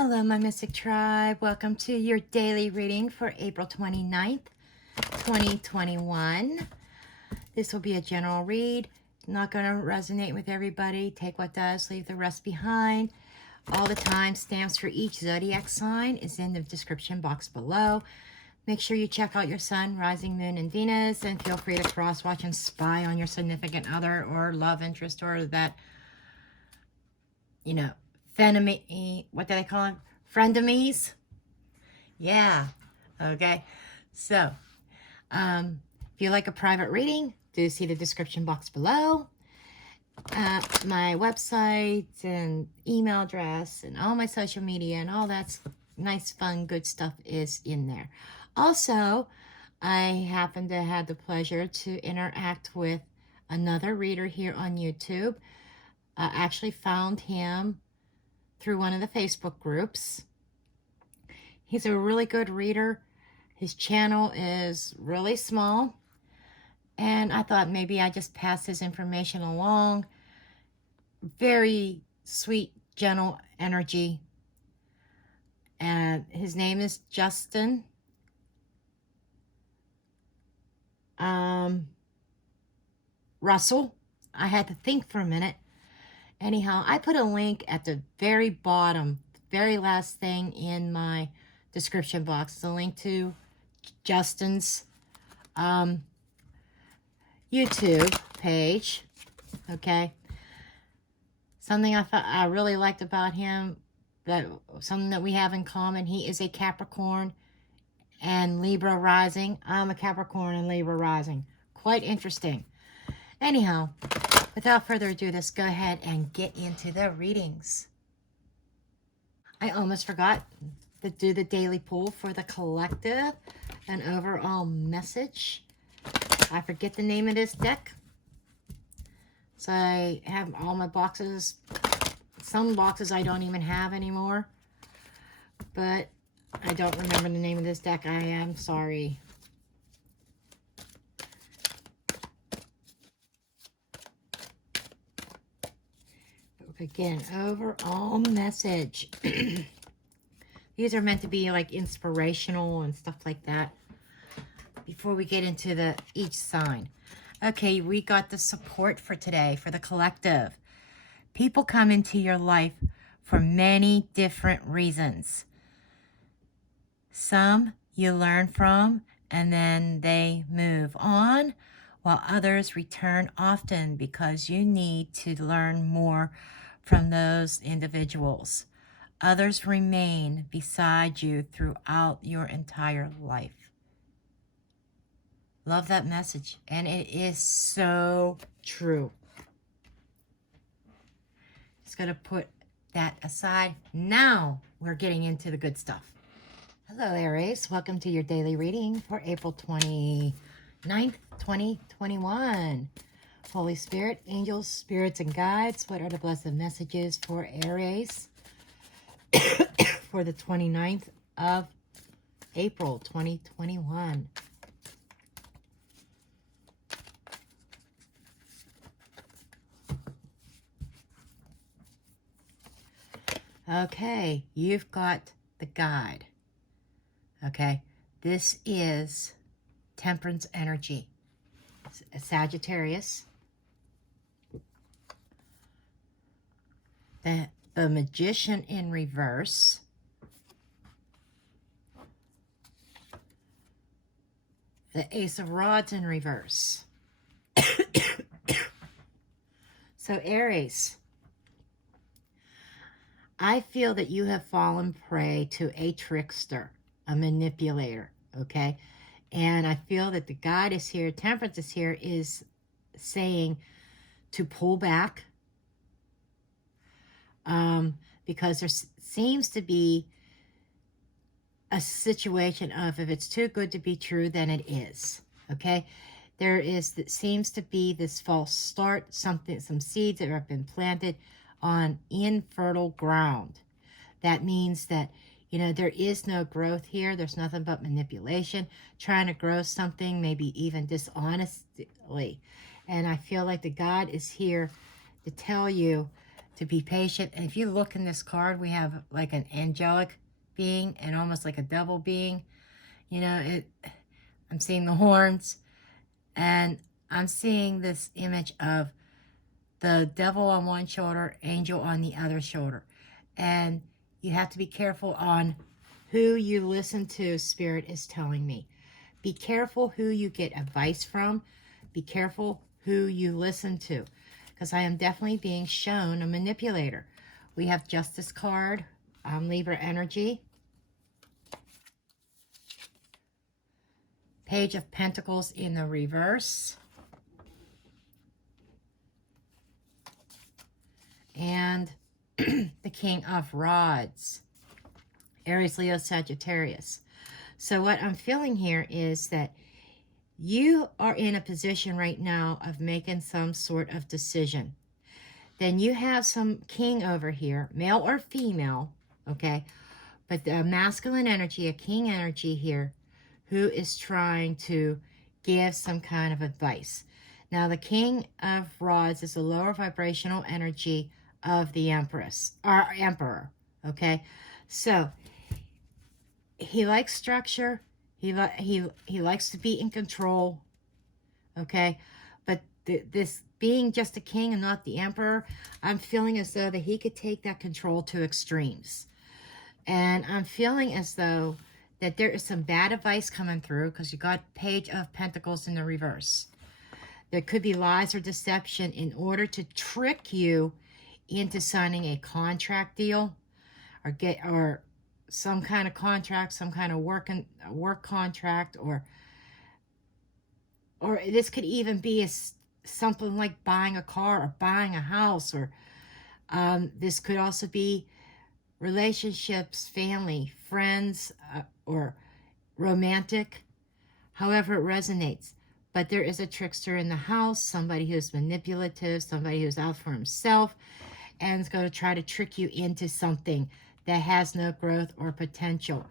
Hello, my Mystic Tribe. Welcome to your daily reading for April 29th, 2021. This will be a general read. Not going to resonate with everybody. Take what does, leave the rest behind. All the time stamps for each zodiac sign is in the description box below. Make sure you check out your sun, rising, moon, and Venus, and feel free to cross-watch and spy on your significant other or love interest or that, frenemy, what do they call it? Frenemies? Yeah. Okay. So, if you like a private reading, do see the description box below. My website and email address and all my social media and all that nice, fun, good stuff is in there. Also, I happen to have the pleasure to interact with another reader here on YouTube. I actually found him through one of the Facebook groups. He's a really good reader. His channel is really small, and I thought maybe I just pass his information along. Very sweet, gentle energy. And his name is Justin. Russell. I had to think for a minute. Anyhow, I put a link at the very bottom, very last thing in my description box. It's a link to Justin's YouTube page. Okay. Something I really liked about him, something that we have in common. He is a Capricorn and Libra rising. I'm a Capricorn and Libra rising. Quite interesting. Anyhow, without further ado, let's go ahead and get into the readings. I almost forgot to do the daily pull for the collective and overall message. I forget the name of this deck. So I have all my boxes. Some boxes I don't even have anymore. But I don't remember the name of this deck. I am sorry. Again, overall message. These are meant to be like inspirational and stuff like that. Before we get into each sign. Okay, we got the support for today for the collective. People come into your life for many different reasons. Some you learn from and then they move on, while others return often because you need to learn more from those individuals. Others remain beside you throughout your entire life. Love that message, and it is so true. Just going to put that aside. Now we're getting into the good stuff. Hello, Aries. Welcome to your daily reading for April 29th, 2021. Holy Spirit, angels, spirits, and guides, what are the blessed messages for Aries for the 29th of April, 2021? Okay, you've got the guide. Okay, this is Temperance energy. Sagittarius. The Magician in reverse. The Ace of Rods in reverse. So Aries, I feel that you have fallen prey to a trickster, a manipulator, okay? And I feel that the guide is here, Temperance is here, is saying to pull back. Because there seems to be a situation of if it's too good to be true, then it is, okay? Seems to be this false start, some seeds that have been planted on infertile ground. That means that, there is no growth here. There's nothing but manipulation, trying to grow something, maybe even dishonestly. And I feel like the God is here to tell you to be patient. And if you look in this card, we have like an angelic being and almost like a devil being. You know, I'm seeing the horns, and I'm seeing this image of the devil on one shoulder, angel on the other shoulder. And you have to be careful on who you listen to, Spirit is telling me. Be careful who you get advice from. Be careful who you listen to, because I am definitely being shown a manipulator. We have Justice card, Libra energy. Page of Pentacles in the reverse. And the King of Rods. Aries, Leo, Sagittarius. So what I'm feeling here is that you are in a position right now of making some sort of decision. Then you have some king over here, male or female, okay? But the masculine energy, a king energy here, who is trying to give some kind of advice. Now, the King of Rods is a lower vibrational energy of the Empress, or Emperor, okay? So, he likes structure. He likes to be in control, okay? But this being just a king and not the emperor, I'm feeling as though that he could take that control to extremes. And I'm feeling as though that there is some bad advice coming through, because you got Page of Pentacles in the reverse. There could be lies or deception in order to trick you into signing a contract deal, or some kind of contract, some kind of work contract, or this could even be something like buying a car or buying a house, or this could also be relationships, family, friends, or romantic, however it resonates. But there is a trickster in the house, somebody who's manipulative, somebody who's out for himself, and is going to try to trick you into something that has no growth or potential.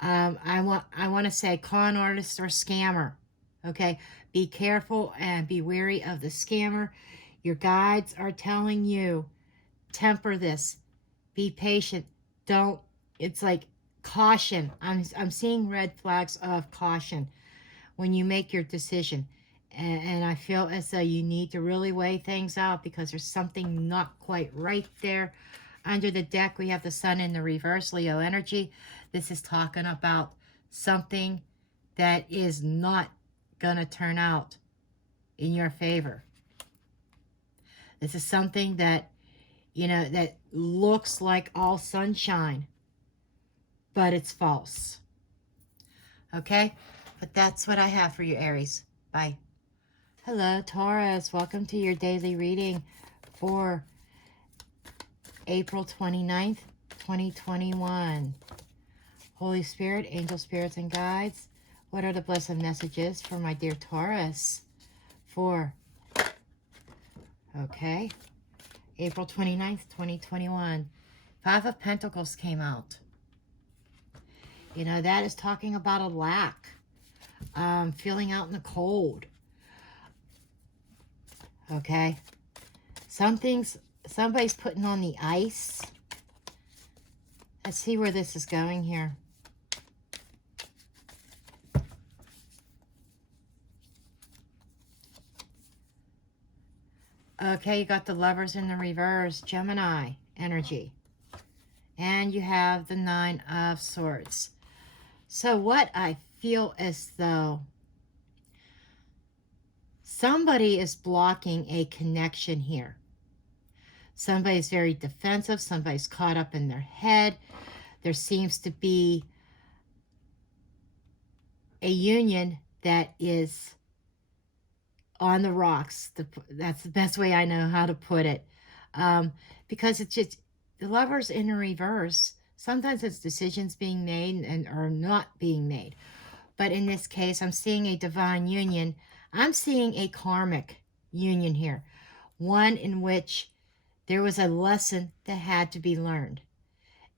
I want to say con artist or scammer. Okay, be careful and be wary of the scammer. Your guides are telling you, temper this. Be patient. Don't. It's like caution. I'm seeing red flags of caution when you make your decision. And I feel as though you need to really weigh things out, because there's something not quite right there. Under the deck, we have the Sun in the reverse, Leo energy. This is talking about something that is not going to turn out in your favor. This is something that, that looks like all sunshine, but it's false. Okay? But that's what I have for you, Aries. Bye. Hello, Taurus. Welcome to your daily reading for April 29th, 2021. Holy Spirit, angel spirits, and guides, what are the blessed messages for my dear Taurus for, okay, April 29th, 2021. Five of Pentacles came out. That is talking about a lack, feeling out in the cold. Okay, somebody's putting on the ice. Let's see where this is going here. Okay, you got the Lovers in the reverse, Gemini energy. And you have the Nine of Swords. So what I feel as though somebody is blocking a connection here. Somebody's very defensive. Somebody's caught up in their head. There seems to be a union that is on the rocks. That's the best way I know how to put it. Because it's just the Lovers in reverse. Sometimes it's decisions being made and or not being made. But in this case, I'm seeing a divine union. I'm seeing a karmic union here. One in which there was a lesson that had to be learned.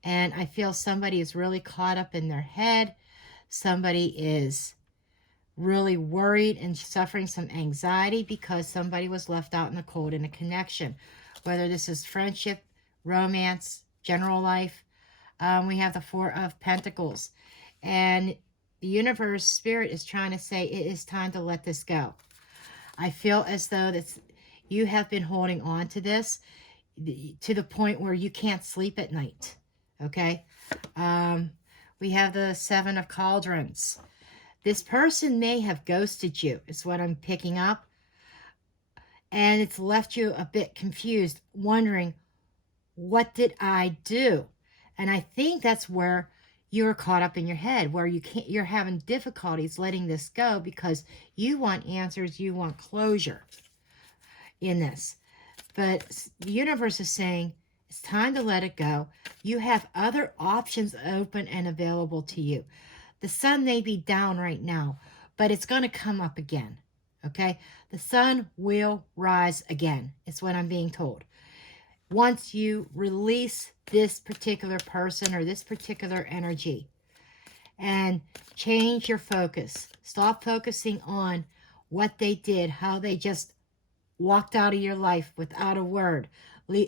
And I feel somebody is really caught up in their head. Somebody is really worried and suffering some anxiety because somebody was left out in the cold in a connection. Whether this is friendship, romance, general life. We have the Four of Pentacles. And the universe spirit is trying to say it is time to let this go. I feel as though you have been holding on to this to the point where you can't sleep at night. Okay? We have the Seven of Cauldrons. This person may have ghosted you, is what I'm picking up. And it's left you a bit confused, wondering, what did I do? And I think that's where you're caught up in your head, where you're having difficulties letting this go because you want answers, you want closure in this. But the universe is saying it's time to let it go. You have other options open and available to you. The sun may be down right now, but it's going to come up again. Okay? The sun will rise again. It's what I'm being told. Once you release this particular person or this particular energy and change your focus, stop focusing on what they did, how they just walked out of your life without a word,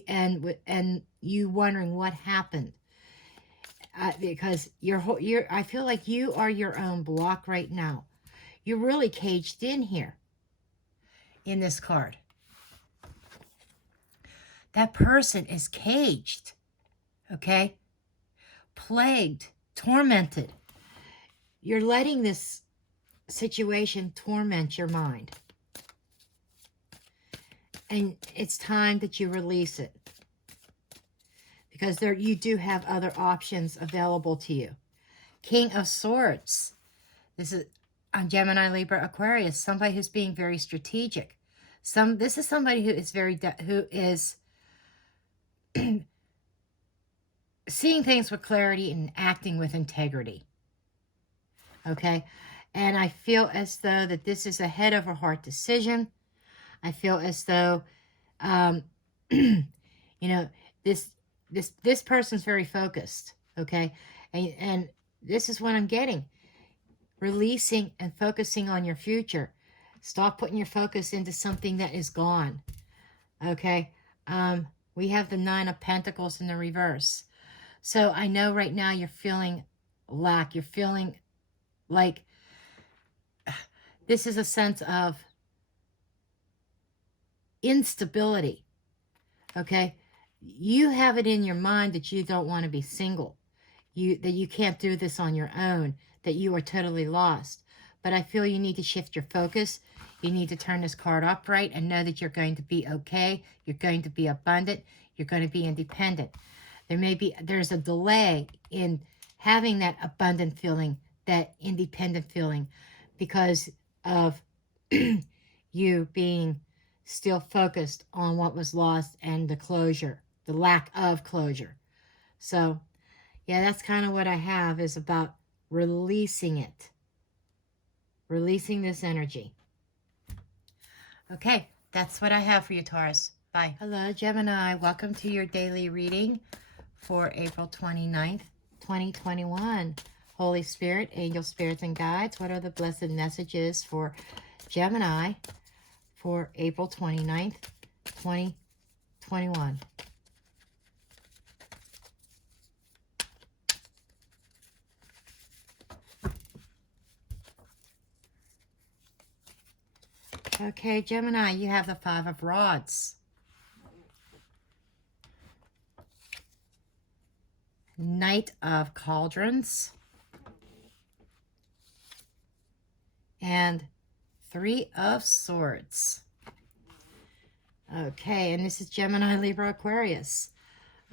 and you wondering what happened. Because I feel like you are your own block right now. You're really caged in here in this card. That person is caged, okay? Plagued, tormented. You're letting this situation torment your mind. And it's time that you release it. Because you do have other options available to you. King of Swords. This is on Gemini, Libra, Aquarius. Somebody who's being very strategic. This is somebody who is seeing things with clarity and acting with integrity. Okay? And I feel as though that this is a head over heart decision. I feel as though, you know, this person's very focused. Okay? And this is what I'm getting. Releasing and focusing on your future. Stop putting your focus into something that is gone. Okay? We have the Nine of Pentacles in the reverse. So I know right now you're feeling lack. You're feeling like this is a sense of instability. Okay? You have it in your mind that you don't want to be single. That you can't do this on your own. That you are totally lost. But I feel you need to shift your focus. You need to turn this card upright and know that you're going to be okay. You're going to be abundant. You're going to be independent. There's a delay in having that abundant feeling, that independent feeling, because of you being still focused on what was lost and the closure, the lack of closure. So, yeah, that's kind of what I have, is about releasing it. Releasing this energy. Okay, that's what I have for you, Taurus. Bye. Hello, Gemini. Welcome to your daily reading for April 29th, 2021. Holy Spirit, angel spirits, and guides, what are the blessed messages for Gemini for April 29th, 2021? Okay, Gemini, you have the Five of Rods. Knight of Cauldrons. And Three of Swords. Okay, and this is Gemini, Libra, Aquarius.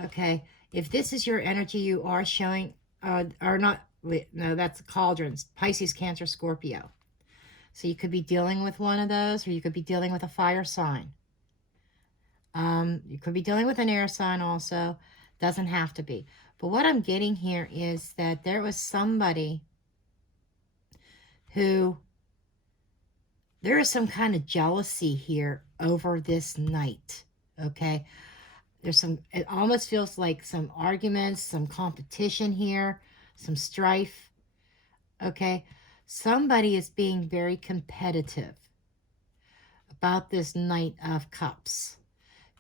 Okay, if this is your energy, you are showing, or not, no, that's Cauldrons. Pisces, Cancer, Scorpio. So you could be dealing with one of those, or you could be dealing with a fire sign. You could be dealing with an air sign also. Doesn't have to be. But what I'm getting here is that there was somebody who, there is some kind of jealousy here over this night. Okay? It almost feels like some arguments, some competition here, some strife. Okay? Somebody is being very competitive about this Knight of Cups.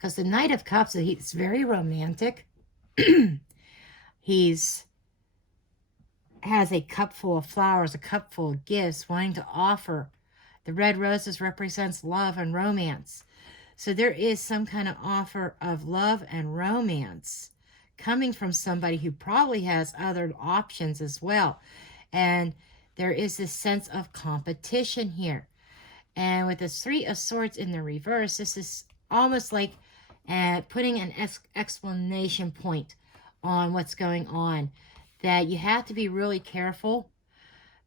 Because the Knight of Cups, he's very romantic. He's has a cup full of flowers, a cup full of gifts, wanting to offer. The red roses represents love and romance. So there is some kind of offer of love and romance coming from somebody who probably has other options as well. And there is this sense of competition here. And with the Three of Swords in the reverse, this is almost like putting an explanation point on what's going on. That you have to be really careful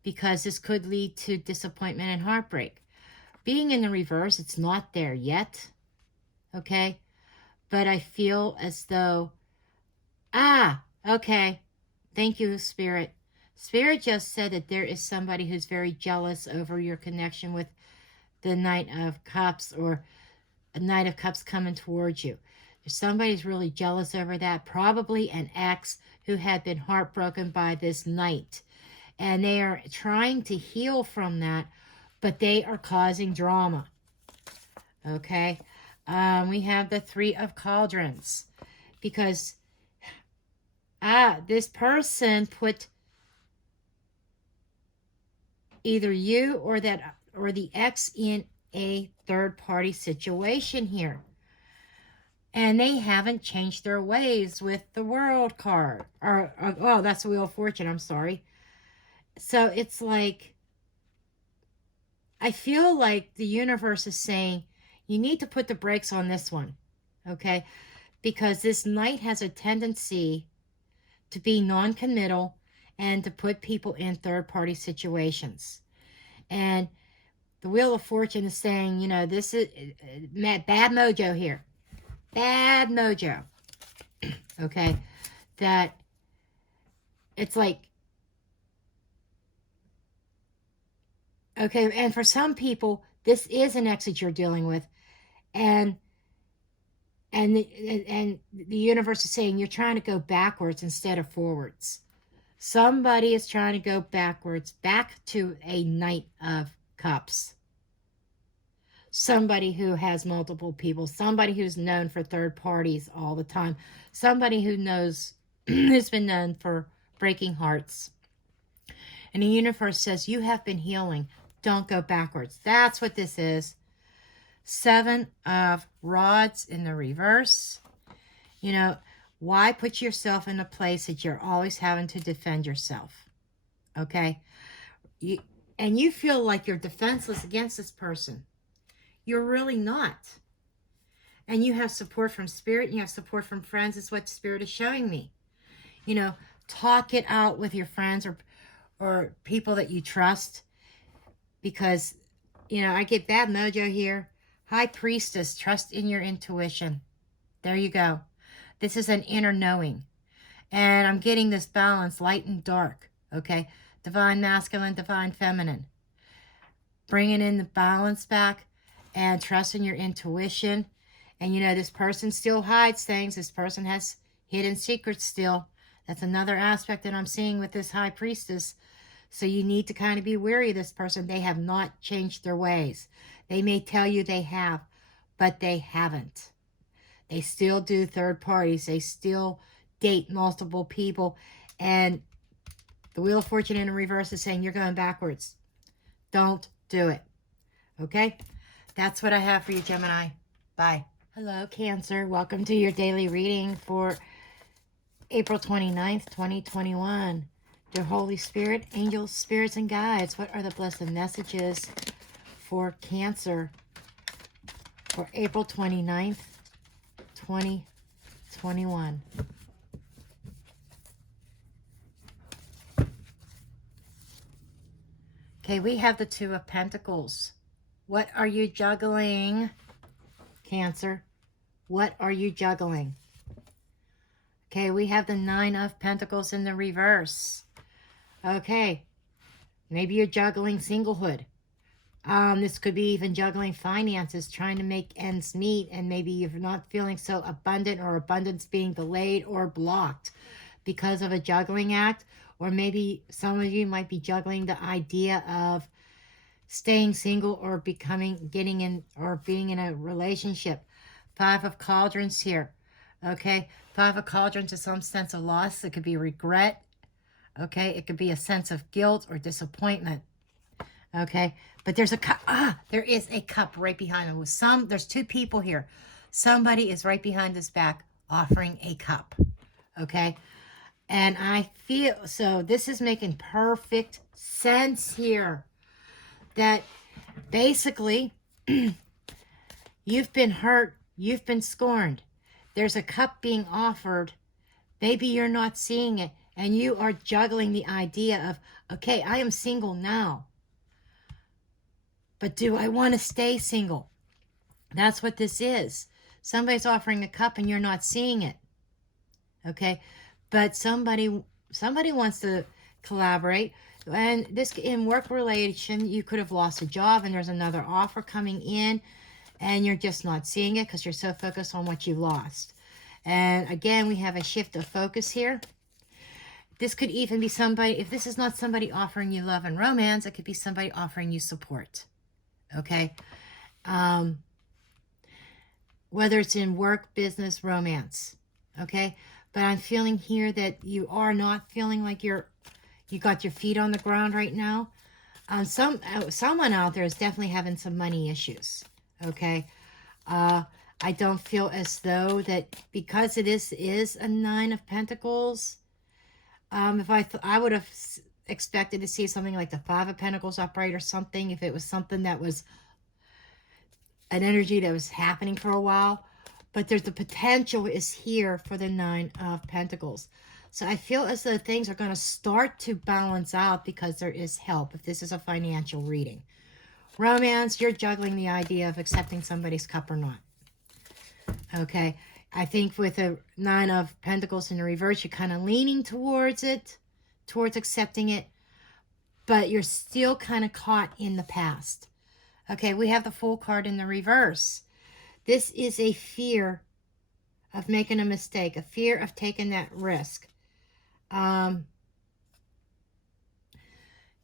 because this could lead to disappointment and heartbreak. Being in the reverse, it's not there yet, okay? But I feel as though, okay, thank you, Spirit. Spirit just said that there is somebody who's very jealous over your connection with the Knight of Cups, or a Knight of Cups coming towards you. Somebody's really jealous over that, probably an ex who had been heartbroken by this Knight. And they are trying to heal from that, but they are causing drama. Okay? We have the Three of Cauldrons. Because this person put either you or the ex in a third-party situation here. And they haven't changed their ways with the World card. Oh, that's the Wheel of Fortune. I'm sorry. So it's like, I feel like the universe is saying, you need to put the brakes on this one. Okay? Because this Knight has a tendency to be non-committal and to put people in third-party situations. And the Wheel of Fortune is saying, you know, this is bad mojo here. Bad mojo. Okay? That it's like, okay, and for some people, this is an exit you're dealing with. And the universe is saying you're trying to go backwards instead of forwards. Somebody is trying to go backwards, back to a Knight of Cups. Somebody who has multiple people, somebody who's known for third parties all the time, somebody who knows, who's been known for breaking hearts. And the universe says, you have been healing. Don't go backwards. That's what this is. Seven of Rods in the reverse. You know, why put yourself in a place that you're always having to defend yourself? Okay? And you feel like you're defenseless against this person. You're really not. And you have support from Spirit, and you have support from friends, is what Spirit is showing me. You know, talk it out with your friends or people that you trust. Because, you know, I get bad mojo here. High Priestess, trust in your intuition. There you go. This is an inner knowing. And I'm getting this balance, light and dark. Okay? Divine masculine, divine feminine. Bringing in the balance back. And trust in your intuition. And, you know, this person still hides things. This person has hidden secrets still. That's another aspect that I'm seeing with this High Priestess. So you need to kind of be wary of this person. They have not changed their ways. They may tell you they have, but they haven't. They still do third parties. They still date multiple people. And the Wheel of Fortune in the reverse is saying you're going backwards. Don't do it. Okay? That's what I have for you, Gemini. Bye. Hello, Cancer. Welcome to your daily reading for April 29th, 2021. Dear Holy Spirit, angels, spirits, and guides, what are the blessed messages for Cancer for April 29th, 2021? Okay, we have the Two of Pentacles. What are you juggling, Cancer? What are you juggling? Okay, we have the Nine of Pentacles in the reverse. Okay, maybe you're juggling singlehood. This could be even juggling finances, trying to make ends meet, and maybe you're not feeling so abundant, or abundance being delayed or blocked because of a juggling act. Or maybe some of you might be juggling the idea of staying single or being in a relationship. Five of Cauldrons here. Okay, Five of Cauldrons is some sense of loss. It could be regret. Okay, it could be a sense of guilt or disappointment. Okay, but there's a cup. There is a cup right behind him. There's two people here. Somebody is right behind his back offering a cup. Okay, and I feel, so this is making perfect sense here. That basically, you've been hurt. You've been scorned. There's a cup being offered. Maybe you're not seeing it. And you are juggling the idea of, okay, I am single now. But do I want to stay single? That's what this is. Somebody's offering a cup and you're not seeing it. Okay? But somebody wants to collaborate. And this, in work relation, you could have lost a job and there's another offer coming in and you're just not seeing it because you're so focused on what you lost. And again, we have a shift of focus here. This could even be somebody, if this is not somebody offering you love and romance, it could be somebody offering you support. Okay? Whether it's in work, business, romance. Okay? But I'm feeling here that you are not feeling like you got your feet on the ground right now. Someone out there is definitely having some money issues. Okay? I don't feel as though that, because it is a Nine of Pentacles, if I would have expected to see something like the Five of Pentacles upright or something, if it was something that was an energy that was happening for a while. But there's the potential is here for the Nine of Pentacles. So I feel as though things are going to start to balance out because there is help, if this is a financial reading. Romance, you're juggling the idea of accepting somebody's cup or not. Okay, I think with a Nine of Pentacles in the reverse, you're kind of leaning towards it, towards accepting it, but you're still kind of caught in the past. Okay, we have the Fool card in the reverse. This is a fear of making a mistake, a fear of taking that risk.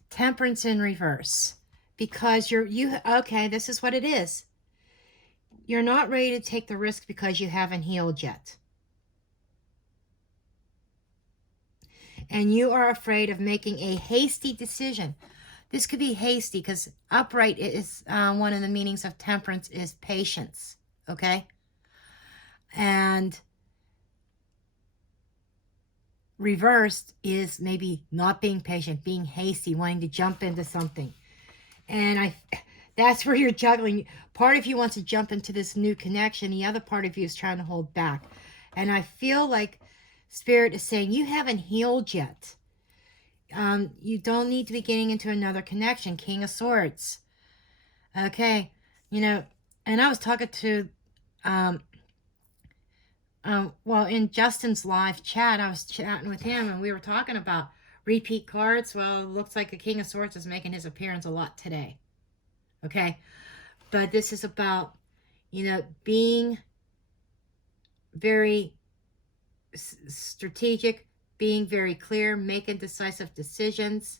Temperance in reverse, because okay, this is what it is. You're not ready to take the risk because you haven't healed yet. And you are afraid of making a hasty decision. This could be hasty because upright is one of the meanings of temperance is patience. Okay? And reversed is maybe not being patient, being hasty, wanting to jump into something. And that's where you're juggling. Part of you wants to jump into this new connection. The other part of you is trying to hold back. And I feel like Spirit is saying you haven't healed yet. You don't need to be getting into another connection. King of Swords. Okay. And I was talking to, well, in Justin's live chat, I was chatting with him and we were talking about repeat cards. Well, it looks like the King of Swords is making his appearance a lot today. Okay. But this is about, being very strategic, being very clear, making decisive decisions.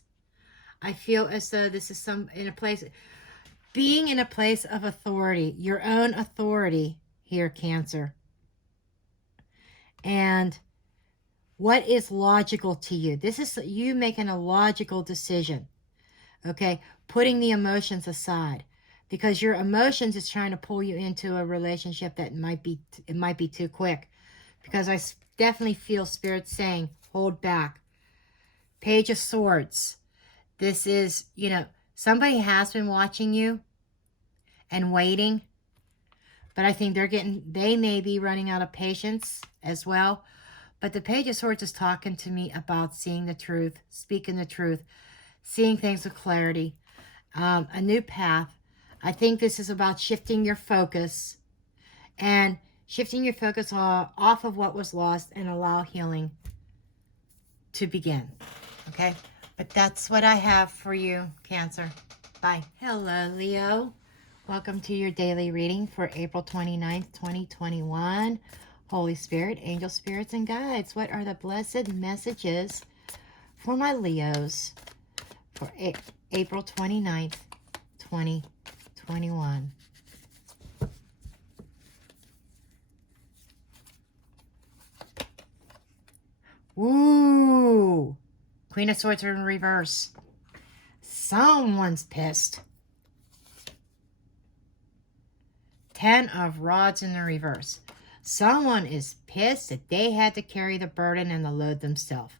I feel as though this is being in a place of authority, your own authority here, Cancer. And what is logical to you? This is you making a logical decision. Okay, putting the emotions aside, because your emotions is trying to pull you into a relationship that might be too quick. Because I definitely feel Spirit saying, hold back. Page of Swords. This is, somebody has been watching you and waiting, but I think they may be running out of patience as well. But the Page of Swords is talking to me about seeing the truth, speaking the truth, seeing things with clarity, a new path. I think this is about shifting your focus and shifting your focus off of what was lost and allow healing to begin. Okay? But that's what I have for you, Cancer. Bye. Hello, Leo. Welcome to your daily reading for April 29th, 2021. Holy Spirit, angel spirits, and guides, what are the blessed messages for my Leos for April 29th, 2021? Ooh. Queen of Swords in reverse. Someone's pissed. 10 of Rods in the reverse. Someone is pissed that they had to carry the burden and the load themselves.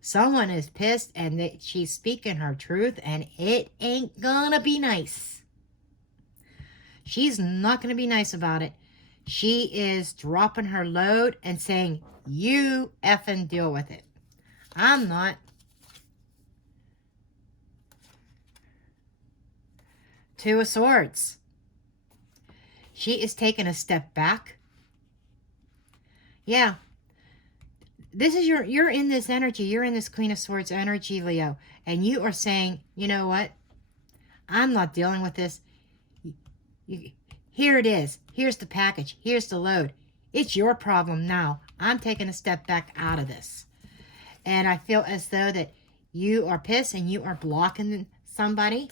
Someone is pissed and that she's speaking her truth and it ain't gonna be nice. She's not gonna be nice about it. She is dropping her load and saying, you effing deal with it. I'm not. Two of Swords. She is taking a step back. Yeah. This is you're in this energy. You're in this Queen of Swords energy, Leo. And you are saying, you know what? I'm not dealing with this. Here it is. Here's the package. Here's the load. It's your problem now. I'm taking a step back out of this. And I feel as though that you are pissed and you are blocking somebody.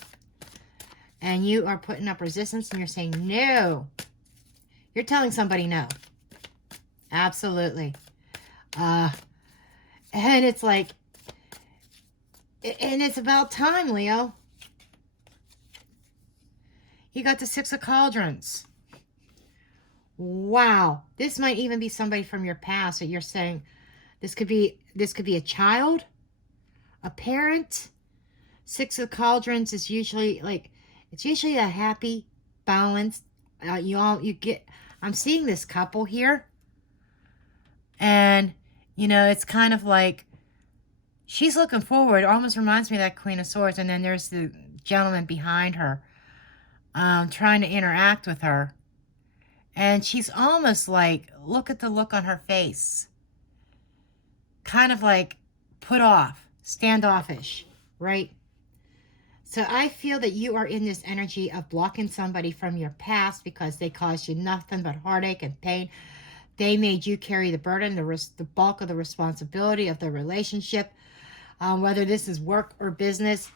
And you are putting up resistance and you're saying no. You're telling somebody no. Absolutely. And it's like, and it's about time, Leo. You got the Six of Cauldrons. Wow. This might even be somebody from your past that you're saying, this could be a child, a parent. Six of Cauldrons is usually like, it's usually a happy, balanced, I'm seeing this couple here. And, you know, it's kind of like, she's looking forward. It almost reminds me of that Queen of Swords. And then there's the gentleman behind her, trying to interact with her. And she's almost like, look at the look on her face. Kind of like put off, standoffish, right? So I feel that you are in this energy of blocking somebody from your past because they caused you nothing but heartache and pain. They made you carry the burden, the bulk of the responsibility of the relationship, whether this is work or business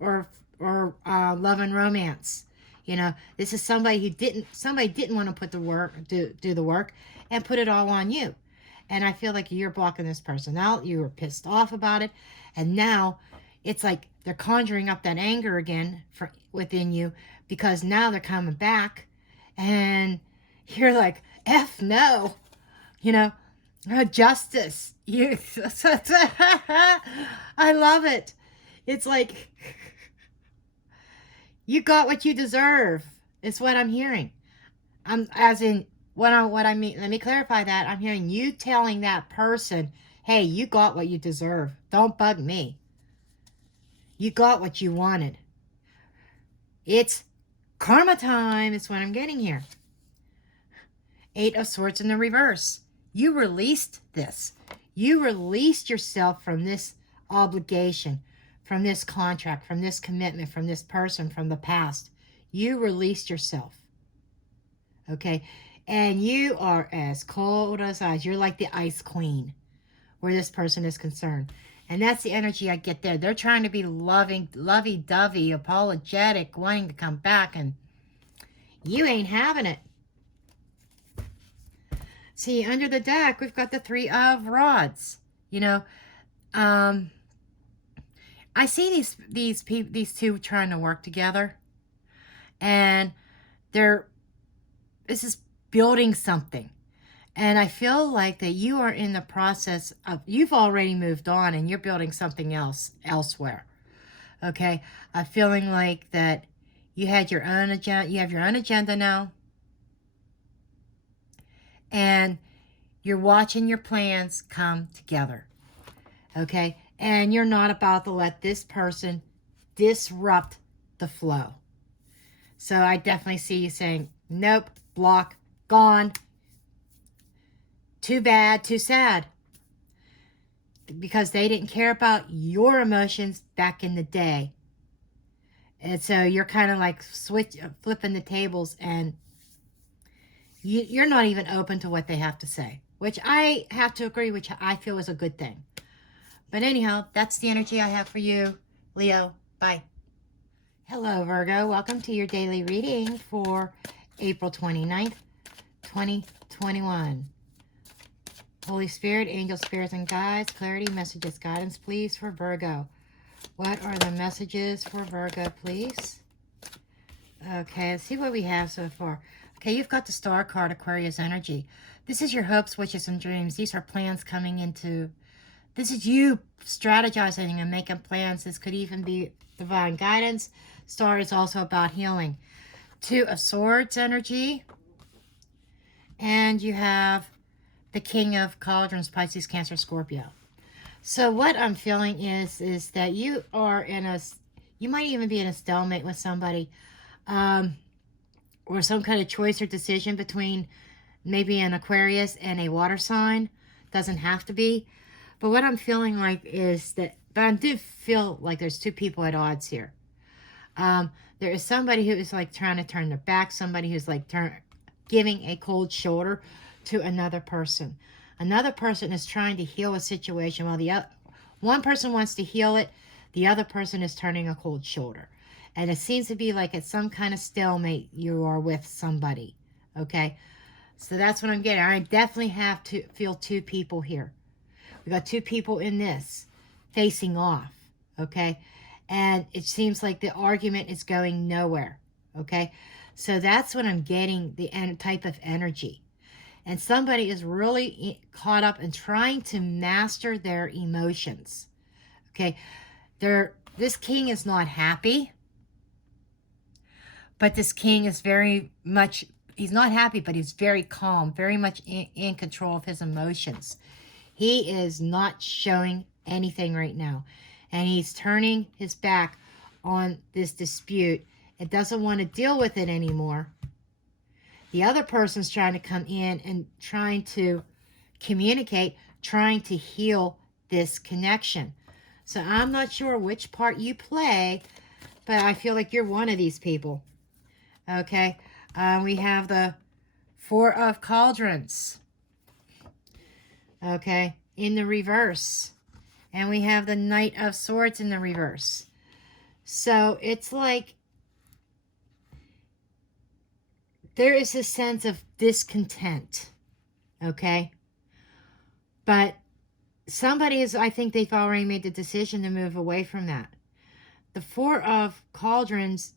or love and romance. You know, this is somebody who didn't want to put the work, do the work and put it all on you. And I feel like you're blocking this person out. You were pissed off about it. And now it's like they're conjuring up that anger again within you because now they're coming back and you're like, F no, you know, justice. I love it. It's like, you got what you deserve. It's what I'm hearing. As in, what I mean, let me clarify that. I'm hearing you telling that person, hey, you got what you deserve. Don't bug me. You got what you wanted. It's karma time. It's what I'm getting here. Eight of Swords in the reverse. You released this. You released yourself from this obligation, from this contract, from this commitment, from this person, from the past. You released yourself. Okay? And you are as cold as ice. You're like the ice queen where this person is concerned. And that's the energy I get there. They're trying to be loving, lovey-dovey, apologetic, wanting to come back, and you ain't having it. See, under the deck, we've got the Three of Rods. You know, I see these two trying to work together, and this is building something. And I feel like that you are in the process of, you've already moved on and you're building something else elsewhere. Okay? I'm feeling like that you had your own agenda, you have your own agenda now. And you're watching your plans come together. Okay? And you're not about to let this person disrupt the flow. So I definitely see you saying, nope, block, gone. Too bad, too sad. Because they didn't care about your emotions back in the day. And so you're kind of like flipping the tables, and you're not even open to what they have to say. Which I have to agree, which I feel is a good thing. But anyhow, that's the energy I have for you, Leo. Bye. Hello, Virgo. Welcome to your daily reading for April 29th, 2021. Holy Spirit, angel spirits and guides, clarity, messages, guidance, please, for Virgo. What are the messages for Virgo, please? Okay, let's see what we have so far. Okay, you've got the Star card, Aquarius energy. This is your hopes, wishes, and dreams. These are plans coming into... This is you strategizing and making plans. This could even be divine guidance. Star is also about healing. Two of Swords energy. And you have the King of Cauldrons, Pisces, Cancer, Scorpio. So what I'm feeling is that you are in a... You might even be in a stalemate with somebody. Or some kind of choice or decision between maybe an Aquarius and a water sign. Doesn't have to be. But what I'm feeling like is that... But I do feel like there's two people at odds here. There is somebody who is like trying to turn their back. Somebody who's like giving a cold shoulder to another person. Another person is trying to heal a situation while the other... One person wants to heal it. The other person is turning a cold shoulder. And it seems to be like it's some kind of stalemate you are with somebody. Okay? So that's what I'm getting. I definitely have to feel two people here. We got two people in this facing off. Okay? And it seems like the argument is going nowhere. Okay? So that's what I'm getting, the type of energy. And somebody is really caught up in trying to master their emotions. Okay? This king is not happy. But this king is very much, he's not happy, but he's very calm, very much in control of his emotions. He is not showing anything right now. And he's turning his back on this dispute. It doesn't want to deal with it anymore. The other person's trying to come in and trying to communicate, trying to heal this connection. So I'm not sure which part you play, but I feel like you're one of these people. Okay, we have the Four of Cauldrons. Okay, in the reverse. And we have the Knight of Swords in the reverse. So it's like there is a sense of discontent. Okay, but somebody is, I think they've already made the decision to move away from that. The Four of Cauldrons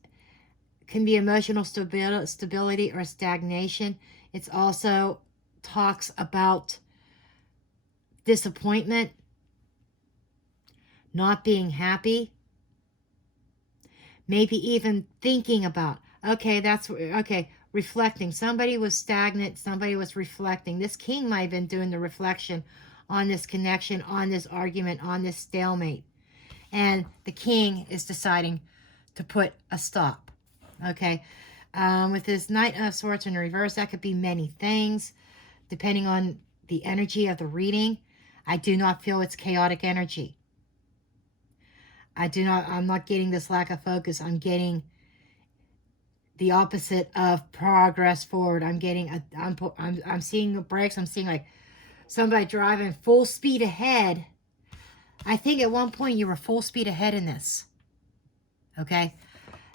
can be emotional stability or stagnation. It's also talks about disappointment, not being happy, maybe even thinking about, reflecting. Somebody was stagnant, somebody was reflecting. This king might have been doing the reflection on this connection, on this argument, on this stalemate. And the king is deciding to put a stop. Okay, with this Knight of Swords in reverse, that could be many things, depending on the energy of the reading. I do not feel it's chaotic energy. I'm not getting this lack of focus. I'm getting the opposite of progress forward. I'm seeing brakes. I'm seeing like somebody driving full speed ahead. I think at one point you were full speed ahead in this. Okay,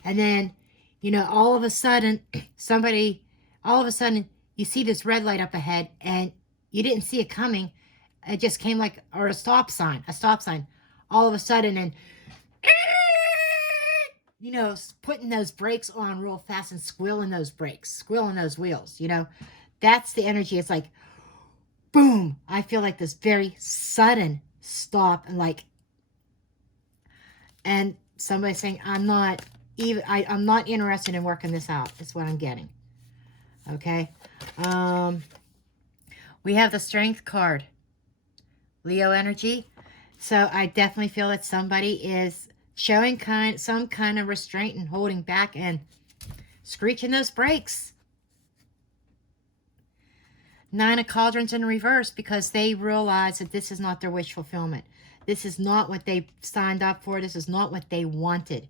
and then, you know, all of a sudden, you see this red light up ahead and you didn't see it coming. It just came like, or a stop sign, all of a sudden, and, you know, putting those brakes on real fast and squealing those wheels, you know, that's the energy. It's like, boom. I feel like this very sudden stop and somebody saying, I'm not interested in working this out, is what I'm getting. Okay. We have the Strength card. Leo energy. So I definitely feel that somebody is showing some kind of restraint and holding back and screeching those brakes. Nine of Cauldrons in reverse, because they realize that this is not their wish fulfillment. This is not what they signed up for. This is not what they wanted.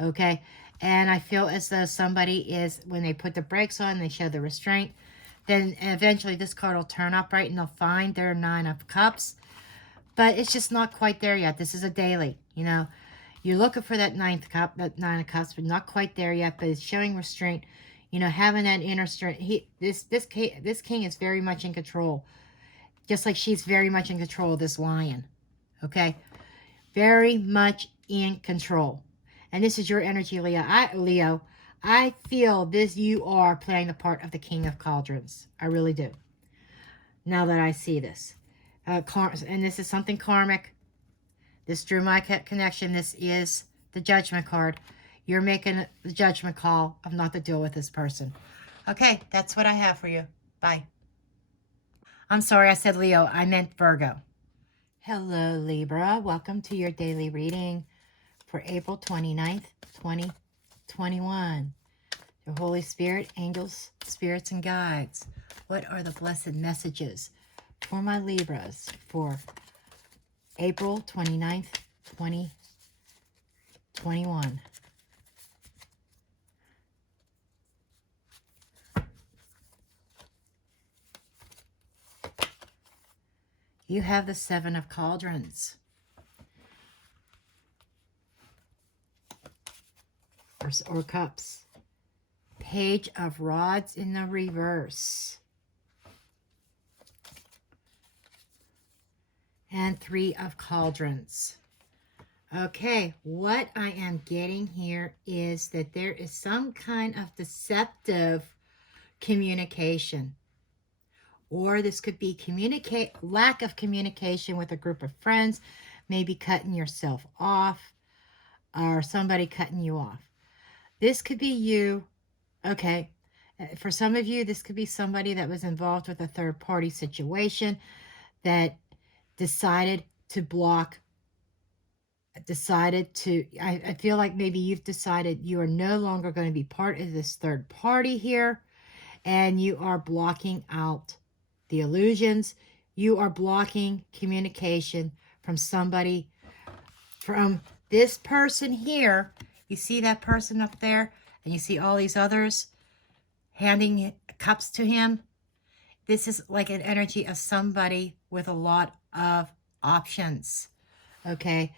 Okay, and I feel as though somebody is, when they put the brakes on, they show the restraint, then eventually this card will turn upright and they'll find their Nine of Cups. But it's just not quite there yet. This is a daily, you know. You're looking for that Nine of Cups, but not quite there yet. But it's showing restraint, you know, having that inner strength. This king is very much in control. Just like she's very much in control of this lion. Okay? Very much in control. And this is your energy, Leo. I feel this, you are playing the part of the King of Cauldrons. I really do. Now that I see this. And this is something karmic. This drew my connection. This is the Judgment card. You're making the judgment call of not to deal with this person. Okay, that's what I have for you. Bye. I'm sorry I said Leo. I meant Virgo. Hello, Libra. Welcome to your daily reading for April 29th, 2021. Your Holy Spirit, angels, spirits, and guides. What are the blessed messages for my Libras for April 29th, 2021? You have the Seven of Cauldrons. Or Cups. Page of Rods in the reverse. And Three of Cauldrons. Okay, what I am getting here is that there is some kind of deceptive communication. Or this could be lack of communication with a group of friends, maybe cutting yourself off, or somebody cutting you off. This could be you. Okay, for some of you, this could be somebody that was involved with a third-party situation that decided to block, I feel like maybe you've decided you are no longer going to be part of this third party here, and you are blocking out the illusions. You are blocking communication from somebody, from this person here. You see that person up there, and you see all these others handing cups to him. This is like an energy of somebody with a lot of options. Okay.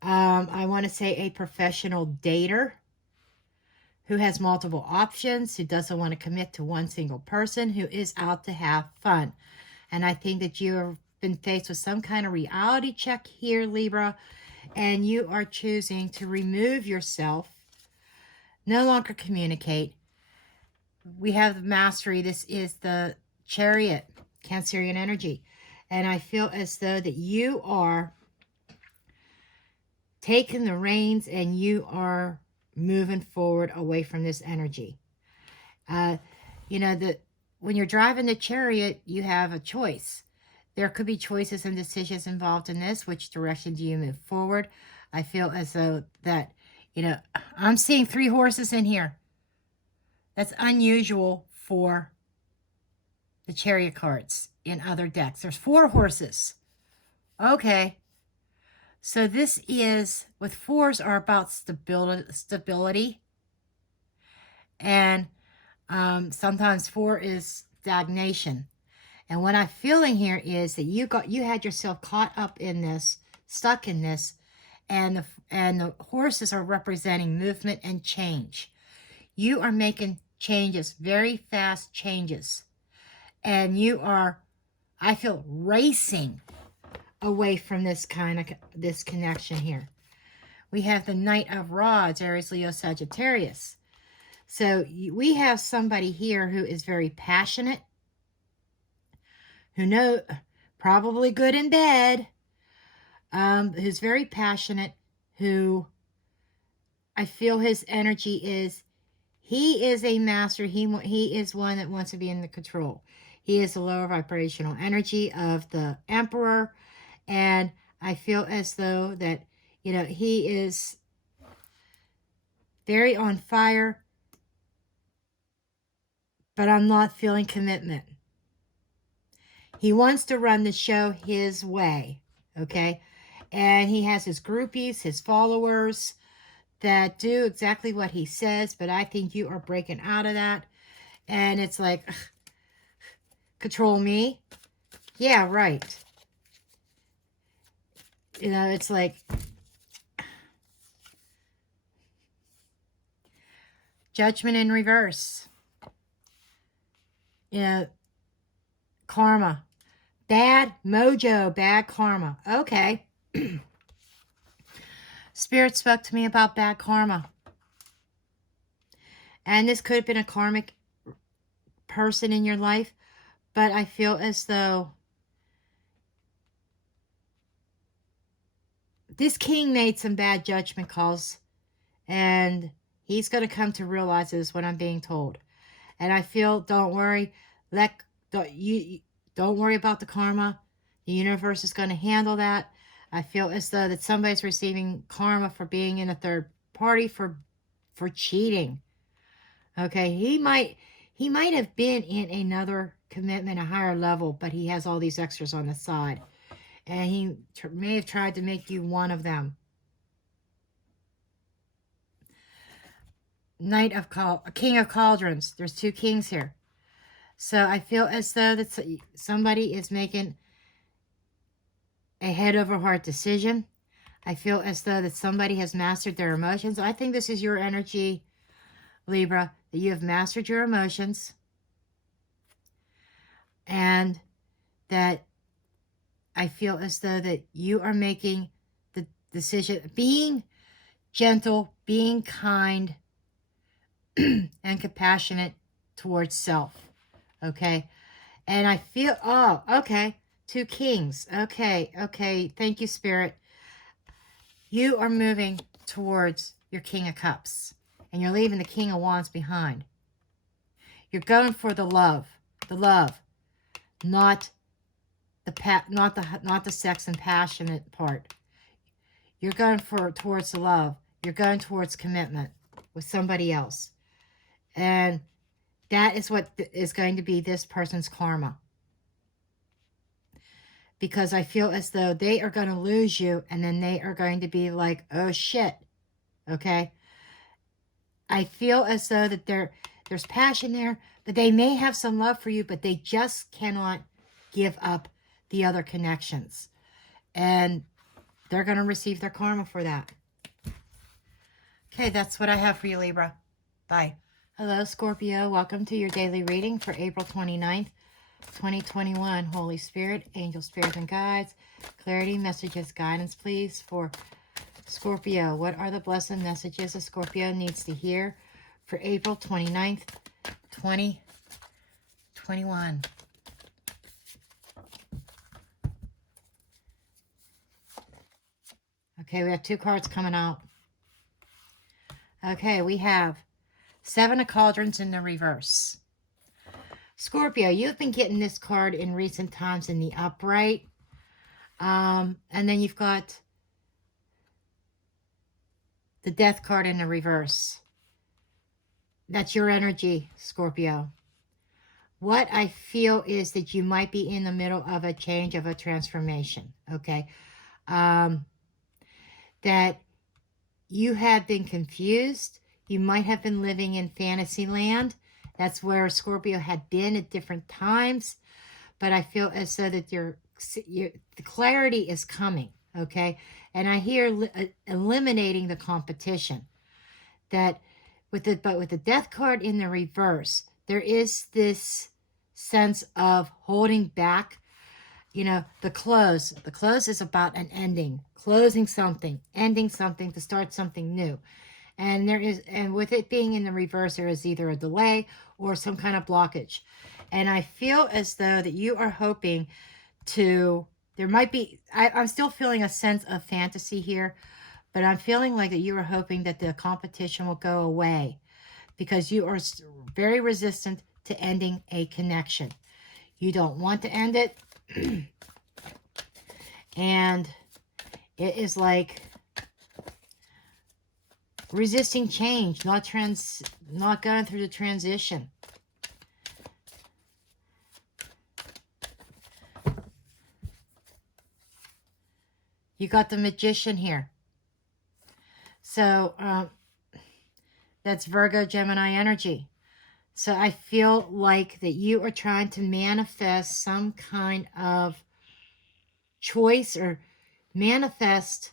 I want to say a professional dater who has multiple options, who doesn't want to commit to one single person, who is out to have fun. And I think that you have been faced with some kind of reality check here, Libra, and you are choosing to remove yourself, no longer communicate. We have the Mastery. This is the Chariot, Cancerian energy. And I feel as though that you are taking the reins and you are moving forward away from this energy. You know, that when you're driving the Chariot, you have a choice. There could be choices and decisions involved in this. Which direction do you move forward? I feel as though that, you know, I'm seeing 3 horses in here. That's unusual for the Chariot cards in other decks. There's 4 horses. Okay. So this is, with 4s are about stability. And sometimes 4 is stagnation. And what I'm feeling here is that you had yourself caught up in this, stuck in this, and the horses are representing movement and change. You are making changes, very fast changes. And you are, I feel, racing away from this connection here. We have the Knight of Rods, Aries, Leo, Sagittarius. So we have somebody here who is very passionate, who probably good in bed, who's very passionate, who I feel his energy is, he is a master. He is one that wants to be in the control. He is the lower vibrational energy of the Emperor. And I feel as though that, you know, he is very on fire, but I'm not feeling commitment. He wants to run the show his way, okay? And he has his groupies, his followers that do exactly what he says, but I think you are breaking out of that. And it's like, ugh, control me? Yeah, right. You know, it's like, Judgment in reverse. You know, karma. Bad mojo, bad karma. Okay. Spirit spoke to me about bad karma. And this could have been a karmic person in your life, but I feel as though this king made some bad judgment calls, and he's going to come to realize this, what I'm being told. And I feel, don't worry, don't worry about the karma. The universe is going to handle that. I feel as though that somebody's receiving karma for being in a third party, for cheating. Okay, he might have been in another commitment, a higher level, but he has all these extras on the side. And he may have tried to make you one of them. King of Cauldrons. There's two kings here. So I feel as though that somebody is making a head over heart decision. I feel as though that somebody has mastered their emotions. I think this is your energy, Libra, that you have mastered your emotions. And that I feel as though that you are making the decision, being gentle, being kind, and compassionate towards self. Okay. And I feel, oh, okay. Two kings. Okay. Okay. Thank you, Spirit. You are moving towards your King of Cups, and you're leaving the King of Wands behind. You're going for the love, not the sex and passionate part. You're going towards the love. You're going towards commitment with somebody else. And that is what is going to be this person's karma. Because I feel as though they are going to lose you, and then they are going to be like, oh shit. Okay? I feel as though that there's passion there, that they may have some love for you, but they just cannot give up the other connections. And they're going to receive their karma for that. Okay, that's what I have for you, Libra. Bye. Hello, Scorpio. Welcome to your daily reading for April 29th, 2021. Holy Spirit, angel spirits and guides, clarity, messages, guidance, please, for Scorpio. What are the blessed messages a Scorpio needs to hear for April 29th, 2021? Okay, we have two cards coming out. Okay, we have Seven of Cauldrons in the reverse. Scorpio, you've been getting this card in recent times in the upright. And then you've got the Death card in the reverse. That's your energy, Scorpio. What I feel is that you might be in the middle of a change, of a transformation, okay? That you have been confused. You might have been living in fantasy land. That's where Scorpio had been at different times. But I feel as though that the clarity is coming, okay? And I hear eliminating the competition. But with the Death card in the reverse, there is this sense of holding back. You know, the close. The close is about an ending, closing something, ending something to start something new. And with it being in the reverse, there is either a delay or some kind of blockage. And I feel as though that you are hoping there might be, I'm still feeling a sense of fantasy here, but I'm feeling like that you are hoping that the competition will go away because you are very resistant to ending a connection. You don't want to end it. And it is like resisting change, not going through the transition. You got the Magician here. So that's Virgo, Gemini energy. So I feel like that you are trying to manifest some kind of choice, or manifest,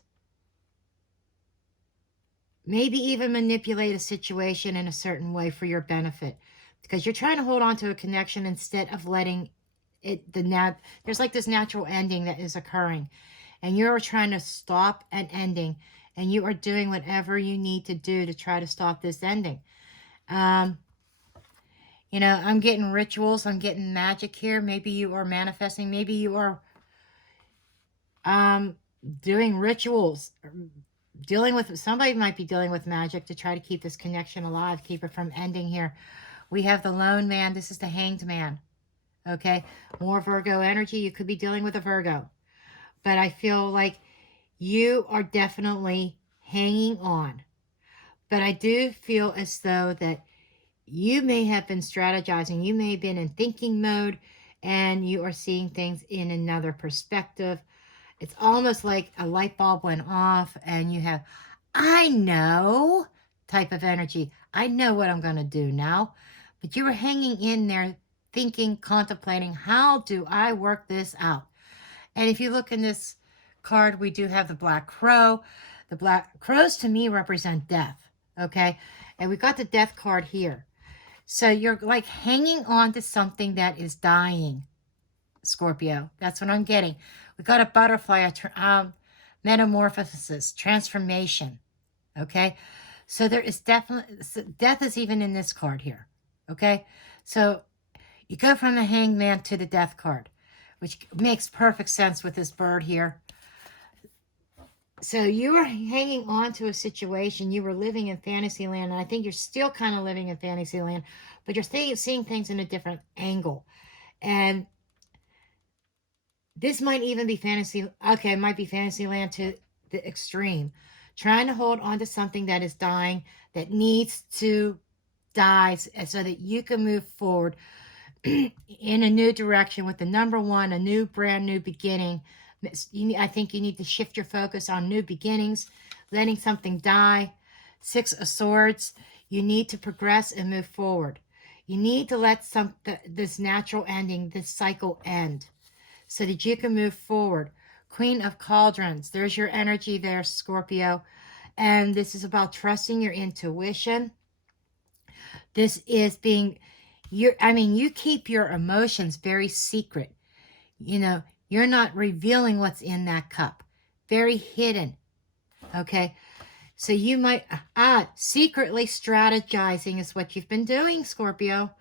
maybe even manipulate a situation in a certain way for your benefit, because you're trying to hold on to a connection instead of letting there's like this natural ending that is occurring, and you're trying to stop an ending, and you are doing whatever you need to do to try to stop this ending. You know, I'm getting rituals, I'm getting magic here. Maybe you are manifesting, maybe you are doing rituals, dealing with, somebody might be dealing with magic to try to keep this connection alive, keep it from ending here. We have the lone man. This is the hanged man. Okay, more Virgo energy. You could be dealing with a Virgo, but I feel like you are definitely hanging on. But I do feel as though that you may have been strategizing. You may have been in thinking mode, and you are seeing things in another perspective. It's almost like a light bulb went off, and you have, I know, type of energy. I know what I'm going to do now. But you were hanging in there, thinking, contemplating, how do I work this out? And if you look in this card, we do have the Black Crow. The Black Crows to me represent death, okay? And we got the Death card here. So you're like hanging on to something that is dying, Scorpio. That's what I'm getting. We got a butterfly, metamorphosis, transformation, okay? So there is definitely, death is even in this card here, okay? So you go from the Hanged Man to the Death card, which makes perfect sense with this bird here. So you were hanging on to a situation. You were living in fantasy land, and I think you're still kind of living in fantasy land, but you're seeing things in a different angle. And this might even be fantasy. Okay, it might be fantasy land to the extreme. Trying to hold on to something that is dying, that needs to die so that you can move forward in a new direction with the number one, a new, brand new beginning. I think you need to shift your focus on new beginnings, letting something die. Six of Swords. You need to progress and move forward. You need to let this natural ending, this cycle end, so that you can move forward. Queen of Cauldrons. There's your energy there, Scorpio. And this is about trusting your intuition. This is being, you keep your emotions very secret. You know, you're not revealing what's in that cup. Very hidden. Okay? So you might, secretly strategizing is what you've been doing, Scorpio,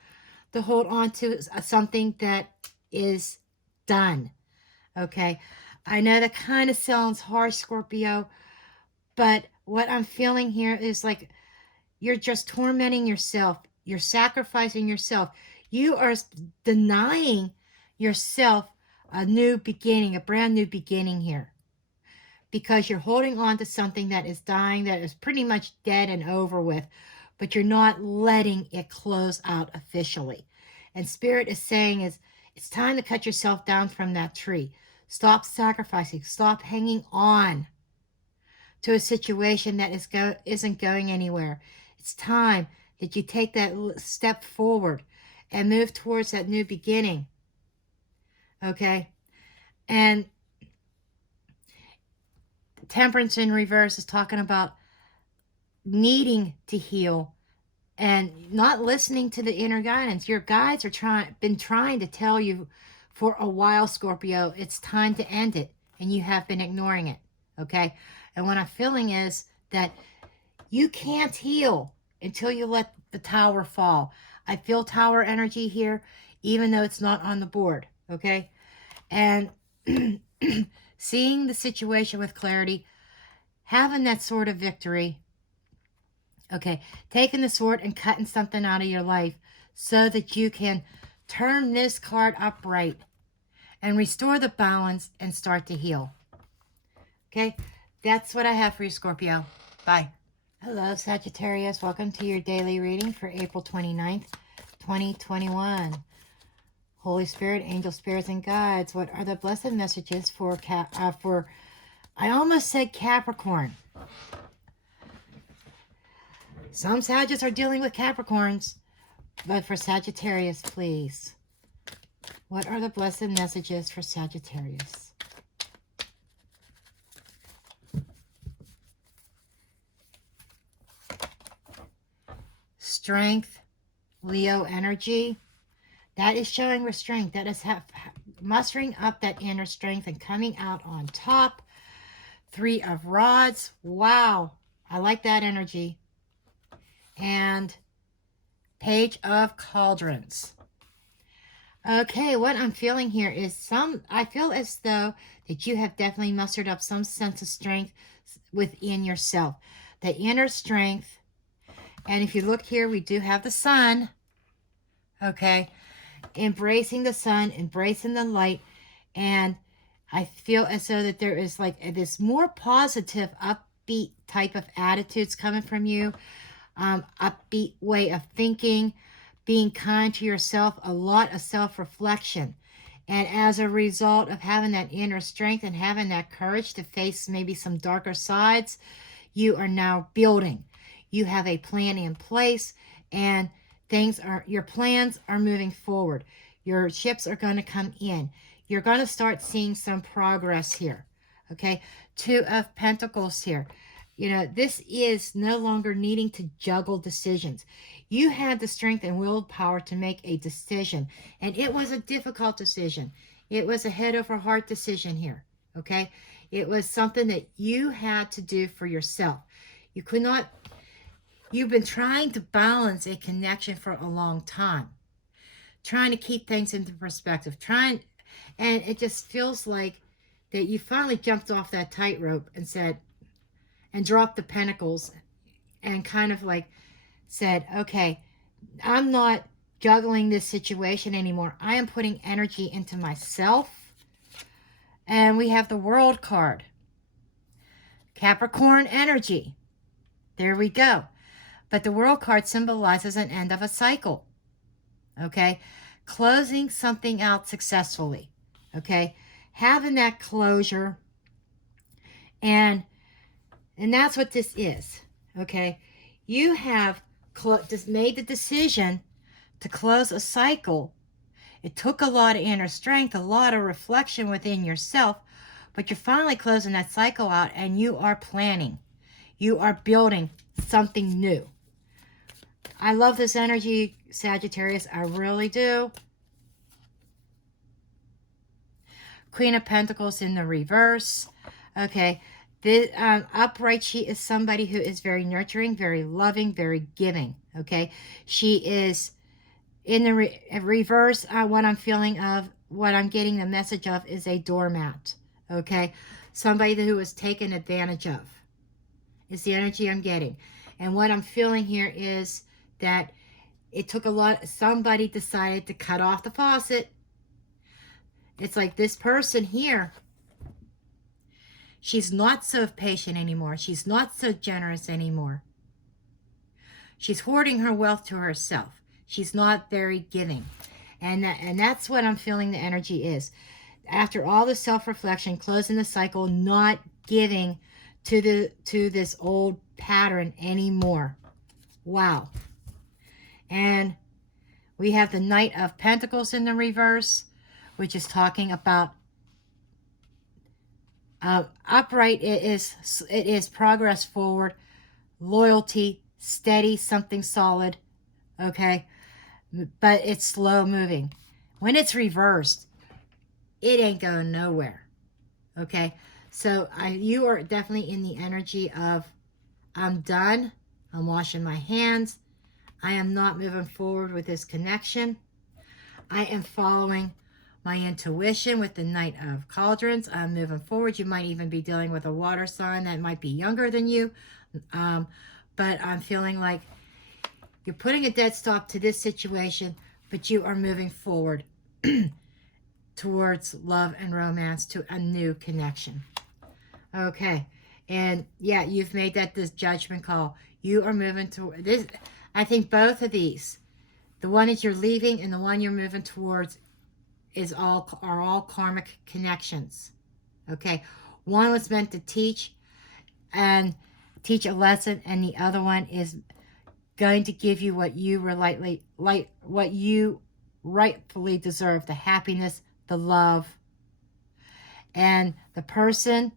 to hold on to something that is done. Okay? I know that kind of sounds harsh, Scorpio, but what I'm feeling here is like you're just tormenting yourself. You're sacrificing yourself. You are denying yourself a new beginning, a brand new beginning here, because you're holding on to something that is dying, that is pretty much dead and over with, but you're not letting it close out officially. And Spirit is saying it's time to cut yourself down from that tree. Stop sacrificing. Stop hanging on to a situation that isn't going anywhere. It's time that you take that step forward and move towards that new beginning. Okay? And Temperance in reverse is talking about needing to heal and not listening to the inner guidance. Your guides are been trying to tell you for a while, Scorpio, it's time to end it, and you have been ignoring it. Okay? And what I'm feeling is that you can't heal until you let the tower fall. I feel tower energy here, even though it's not on the board. Okay? And seeing the situation with clarity, having that sword of victory. Okay, taking the sword and cutting something out of your life so that you can turn this card upright and restore the balance and start to heal. Okay, that's what I have for you, Scorpio. Bye. Hello, Sagittarius. Welcome to your daily reading for April 29th, 2021. Holy Spirit, angel spirits, and guides, what are the blessed messages for I almost said Capricorn. Some Sagittarius are dealing with Capricorns, but for Sagittarius, please. What are the blessed messages for Sagittarius? Strength, Leo energy. That is showing restraint. That is mustering up that inner strength and coming out on top. 3 of Rods. Wow. I like that energy. And Page of Cauldrons. Okay, what I'm feeling here is I feel as though that you have definitely mustered up some sense of strength within yourself. The inner strength. And if you look here, we do have the sun. Okay. Embracing the sun, embracing the light. And I feel as though that there is like this more positive, upbeat type of attitudes coming from you. Upbeat way of thinking, being kind to yourself, a lot of self-reflection. And as a result of having that inner strength and having that courage to face maybe some darker sides, you are now building. You have a plan in place, and your plans are moving forward. Your ships are going to come in. You're going to start seeing some progress here. Okay, 2 of Pentacles here. You know, this is no longer needing to juggle decisions. You had the strength and willpower to make a decision, and it was a difficult decision. It was a head over heart decision here, okay? It was something that you had to do for yourself. You could not, you've been trying to balance a connection for a long time, trying to keep things into perspective, and it just feels like that you finally jumped off that tightrope and said, and dropped the pentacles and kind of like said, okay, I'm not juggling this situation anymore. I am putting energy into myself. And we have the World card. Capricorn energy. There we go. But the World card symbolizes an end of a cycle. Okay? Closing something out successfully. Okay? Having that closure. And that's what this is. Okay? You have just made the decision to close a cycle. It took a lot of inner strength, a lot of reflection within yourself, but you're finally closing that cycle out, and you are planning. You are building something new. I love this energy, Sagittarius. I really do. Queen of Pentacles in the reverse. Okay. The upright, she is somebody who is very nurturing, very loving, very giving. Okay. She is in the reverse. What I'm feeling of, what I'm getting the message of is a doormat. Okay. Somebody who was taken advantage of is the energy I'm getting. And what I'm feeling here is that it took a lot. Somebody decided to cut off the faucet. It's like this person here. She's not so patient anymore. She's not so generous anymore. She's hoarding her wealth to herself. She's not very giving. And that's what I'm feeling the energy is. After all the self-reflection, closing the cycle, not giving to this old pattern anymore. Wow. And we have the Knight of Pentacles in the reverse, which is talking about upright. It is progress forward, loyalty, steady, something solid. Okay, but it's slow moving. When it's reversed, it ain't going nowhere. Okay, so you are definitely in the energy of, I'm done. I'm washing my hands. I am not moving forward with this connection. I am following my intuition with the Knight of Cauldrons. I'm moving forward. You might even be dealing with a water sign that might be younger than you. But I'm feeling like you're putting a dead stop to this situation, but you are moving forward towards love and romance, to a new connection. Okay. And yeah, you've made this judgment call. You are moving toward this. I think both of these, the one that you're leaving and the one you're moving towards, are all karmic connections. Okay, one was meant to teach a lesson, and the other one is going to give you what you what you rightfully deserve: the happiness, the love, and the person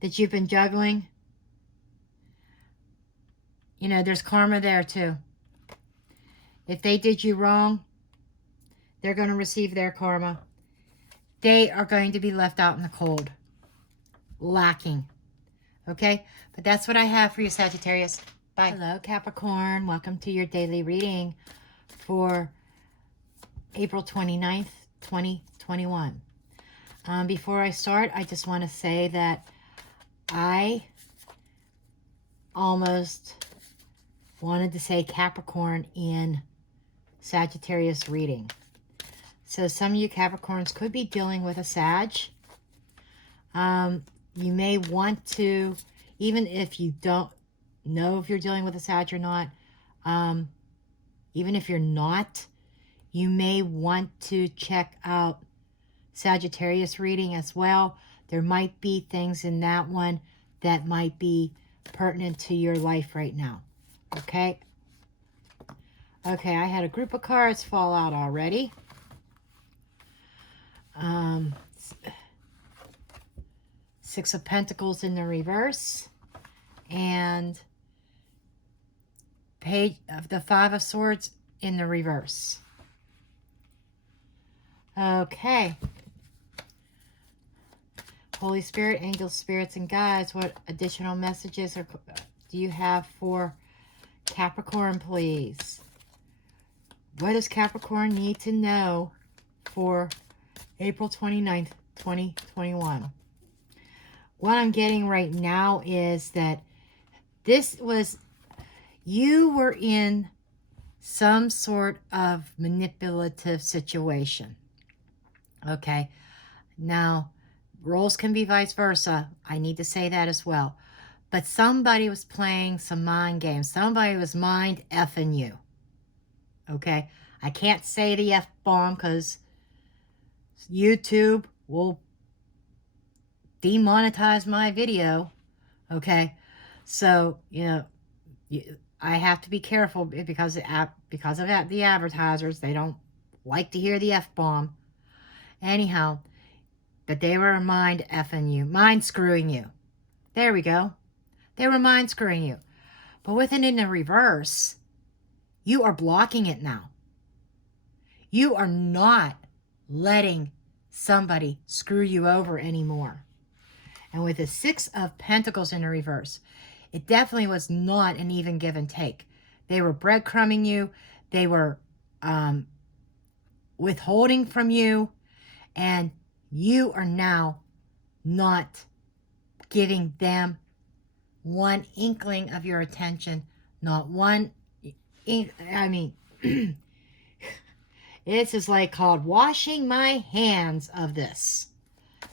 that you've been juggling. There's karma there too. If they did you wrong, They're going to receive their karma. They are going to be left out in the cold. Lacking. Okay? But that's what I have for you, Sagittarius. Bye. Hello, Capricorn. Welcome to your daily reading for April 29th, 2021. Before I start, I just want to say that I almost wanted to say Capricorn in Sagittarius reading. So some of you Capricorns could be dealing with a Sag. You may want to, even if you don't know if you're dealing with a Sag or not, even if you're not, you may want to check out Sagittarius reading as well. There might be things in that one that might be pertinent to your life right now. Okay? Okay, I had a group of cards fall out already. Six of Pentacles in the reverse. And page of the Five of Swords in the reverse. Okay. Holy Spirit, angels, spirits, and guides, what additional messages do you have for Capricorn, please? What does Capricorn need to know for April 29th, 2021? What I'm getting right now is that you were in some sort of manipulative situation. Okay. Now, roles can be vice versa. I need to say that as well. But somebody was playing some mind games. Somebody was mind effing you. Okay. I can't say the F-bomb because YouTube will demonetize my video. Okay. So, I have to be careful because of the advertisers. They don't like to hear the F-bomb. Anyhow, but they were mind effing you. Mind screwing you. There we go. They were mind screwing you. But with it in the reverse, you are blocking it now. You are not letting somebody screw you over anymore. And with the Six of Pentacles in the reverse, it definitely was not an even give and take. They were breadcrumbing you. They were withholding from you. And you are now not giving them one inkling of your attention. Not one, this is like called washing my hands of this,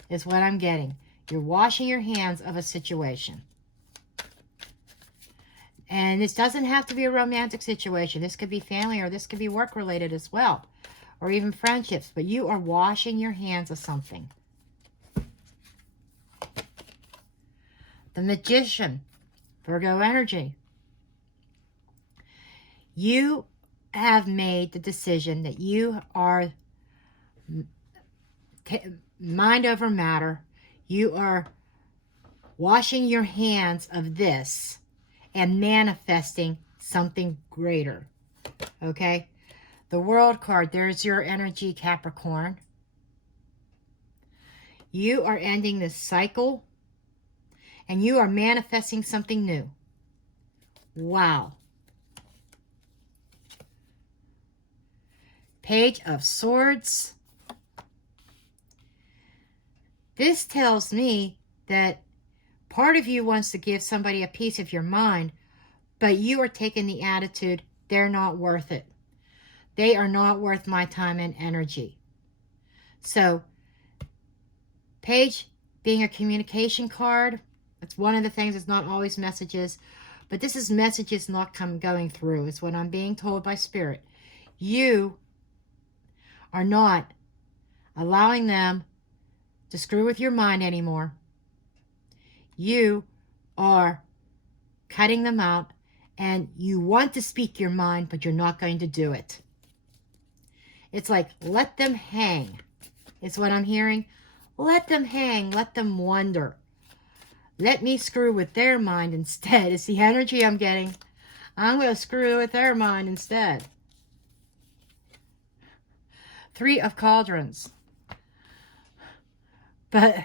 is what I'm getting. You're washing your hands of a situation. And this doesn't have to be a romantic situation. This could be family or this could be work related as well. Or even friendships. But you are washing your hands of something. The Magician. Virgo energy. You have made the decision that you are mind over matter. You are washing your hands of this and manifesting something greater. Okay? The World card, there's your energy, Capricorn. You are ending this cycle and you are manifesting something new. Wow. Page of Swords. This tells me that part of you wants to give somebody a piece of your mind, but you are taking the attitude, they're not worth it. They are not worth my time and energy. So, Page being a communication card, that's one of the things. It's not always messages, but this is messages not going through. It's what I'm being told by Spirit. You are not allowing them to screw with your mind anymore. You are cutting them out, and you want to speak your mind, but you're not going to do it. It's like, let them hang. It's what I'm hearing. Let them hang. Let them wonder. Let me screw with their mind instead. It's the energy I'm getting. I'm going to screw with their mind instead. Three of Cauldrons. But,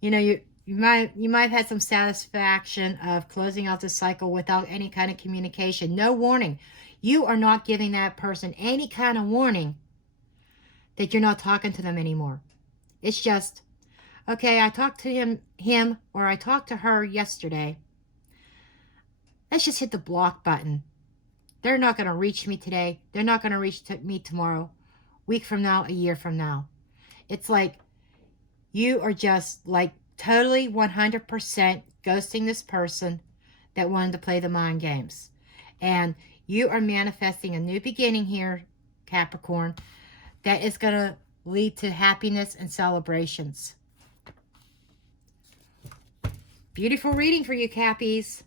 you know, you might have had some satisfaction of closing out this cycle without any kind of communication. No warning. You are not giving that person any kind of warning that you're not talking to them anymore. It's just, okay, I talked to him or I talked to her yesterday. Let's just hit the block button. They're not going to reach me today. They're not going to reach me tomorrow, week from now, a year from now. It's like you are just like totally 100% ghosting this person that wanted to play the mind games. And you are manifesting a new beginning here, Capricorn, that is going to lead to happiness and celebrations. Beautiful reading for you, Cappies.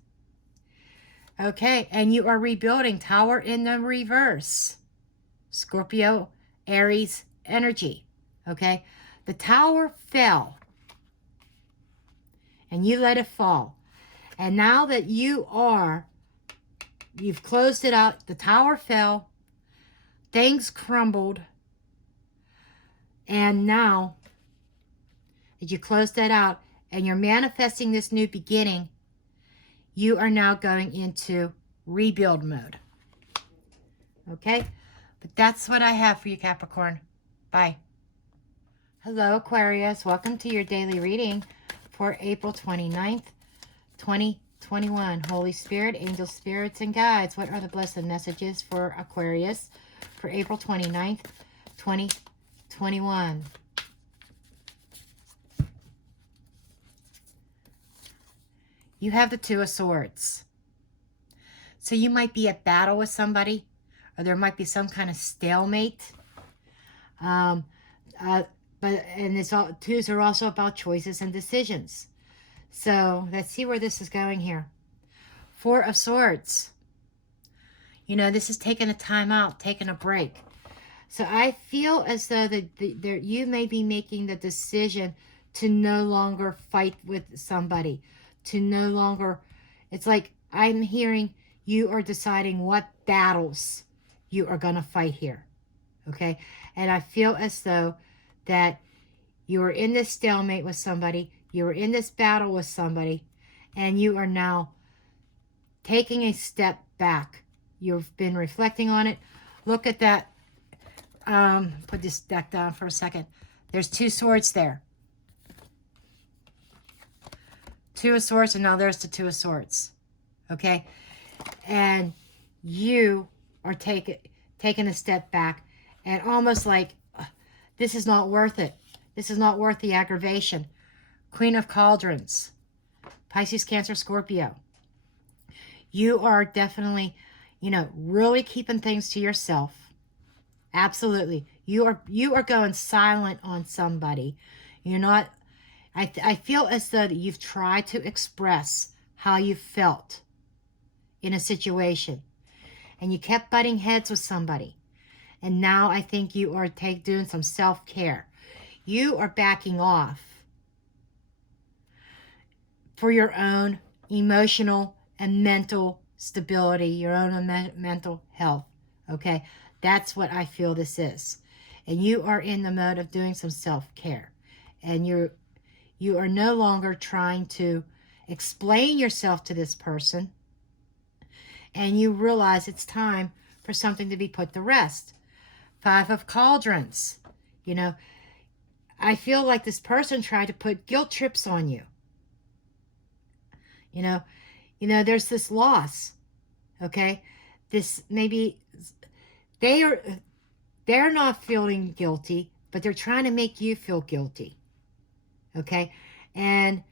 Okay, and you are rebuilding. Tower in the reverse. Scorpio, Aries energy. Okay, the tower fell. And you let it fall. And now that you've closed it out, the tower fell, things crumbled, and now that you closed that out and you're manifesting this new beginning, you are now going into rebuild mode. Okay? But that's what I have for you, Capricorn. Bye. Hello, Aquarius. Welcome to your daily reading for April 29th, 2021. Holy Spirit, angel spirits, and guides. What are the blessed messages for Aquarius for April 29th, 2021? You have the Two of Swords. So you might be at battle with somebody, or there might be some kind of stalemate. Twos are also about choices and decisions. So let's see where this is going here. Four of Swords. You know, this is taking a time out, taking a break. So I feel as though you may be making the decision to no longer fight with somebody. To no longer, it's like I'm hearing you are deciding what battles you are going to fight here. Okay? And I feel as though that you are in this stalemate with somebody, you are in this battle with somebody, and you are now taking a step back. You've been reflecting on it. Look at that. Put this deck down for a second. There's two swords there. Two of Swords, and now there's the Two of Swords. Okay? And you are taking a step back and almost like, this is not worth it. This is not worth the aggravation. Queen of Cauldrons. Pisces, Cancer, Scorpio. You are definitely, really keeping things to yourself. Absolutely. You are going silent on somebody. You're not, I feel as though you've tried to express how you felt in a situation. And you kept butting heads with somebody. And now I think you are doing some self-care. You are backing off for your own emotional and mental stability, your own mental health. Okay? That's what I feel this is. And you are in the mode of doing some self-care. And you are no longer trying to explain yourself to this person. And you realize it's time for something to be put to rest. Five of Cauldrons. I feel like this person tried to put guilt trips on you. There's this loss. Okay? This maybe they're not feeling guilty, but they're trying to make you feel guilty. Okay? And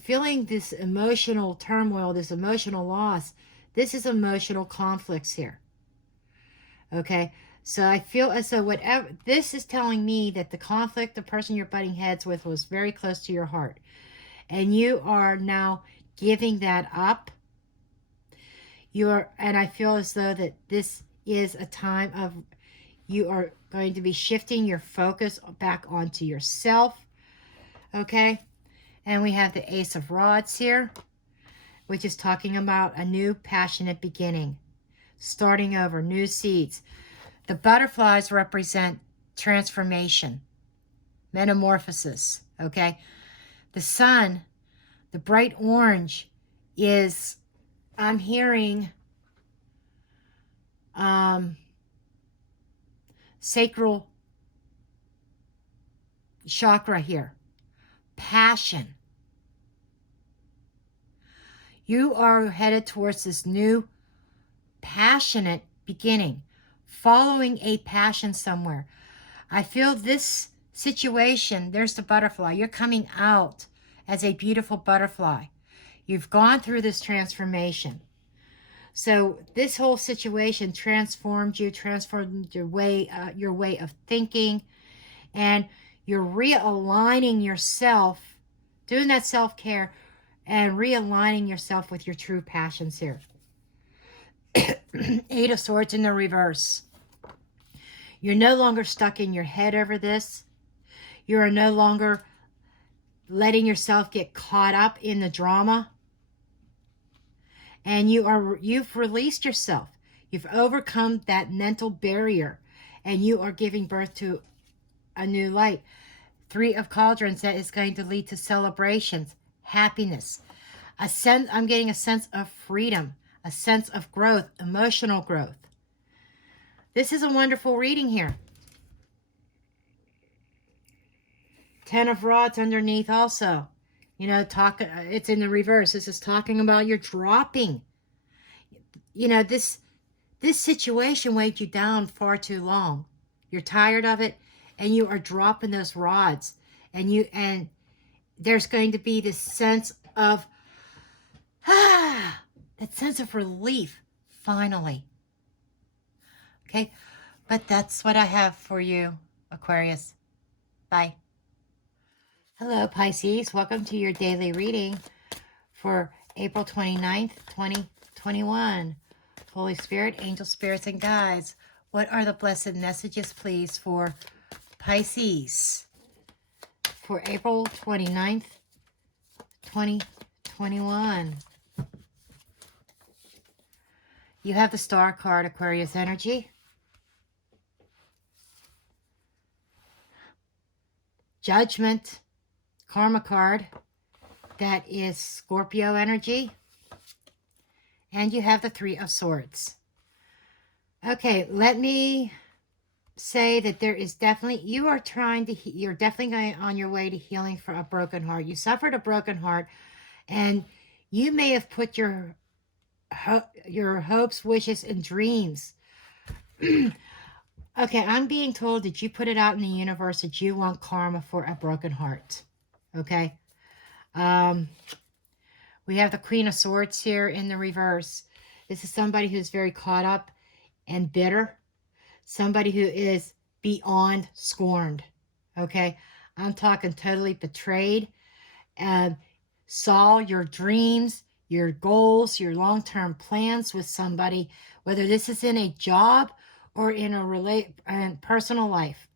feeling this emotional turmoil, this emotional loss, this is emotional conflicts here. Okay? So I feel as though whatever, this is telling me that the conflict, the person you're butting heads with was very close to your heart. And you are now giving that up. And I feel as though that this is a time of, you are going to be shifting your focus back onto yourself. Okay? And we have the Ace of Rods here, which is talking about a new passionate beginning. Starting over, new seeds. The butterflies represent transformation, metamorphosis, okay? The sun, the bright orange, is, I'm hearing, sacral chakra here. Passion. You are headed towards this new passionate beginning, following a passion somewhere. I feel this situation, there's the butterfly. You're coming out as a beautiful butterfly. You've gone through this transformation. So this whole situation transformed you, transformed your way of thinking, and you're realigning yourself, doing that self-care, and realigning yourself with your true passions here. Eight of Swords in the reverse. You're no longer stuck in your head over this. You are no longer letting yourself get caught up in the drama. And you've released yourself. You've overcome that mental barrier, and you are giving birth to a new light. Three of Cauldrons, that is going to lead to celebrations, happiness. I'm getting a sense of freedom, a sense of growth, emotional growth. This is a wonderful reading here. 10 of Rods underneath also. You know, it's in the reverse. This is talking about you're dropping. You know, this situation weighed you down far too long. You're tired of it, and you are dropping those rods. And there's going to be this sense of that sense of relief, finally. Okay, but that's what I have for you, Aquarius. Bye. Hello, Pisces. Welcome to your daily reading for April 29th, 2021. Holy Spirit, angel spirits, and guides, what are the blessed messages, please, for Pisces for April 29th, 2021? You have the Star card, Aquarius energy. Judgment, Karma card, that is Scorpio energy. And you have the Three of Swords. Okay, let me say that there is definitely, you're definitely going on your way to healing for a broken heart. You suffered a broken heart, and you may have put your hopes, wishes, and dreams. Okay, I'm being told that you put it out in the universe that you want karma for a broken heart. Okay. We have the Queen of Swords here in the reverse. This is somebody who's very caught up and bitter. Somebody who is beyond scorned. Okay. I'm talking totally betrayed. Saw your dreams, your goals, your long-term plans with somebody, whether this is in a job or in a personal life.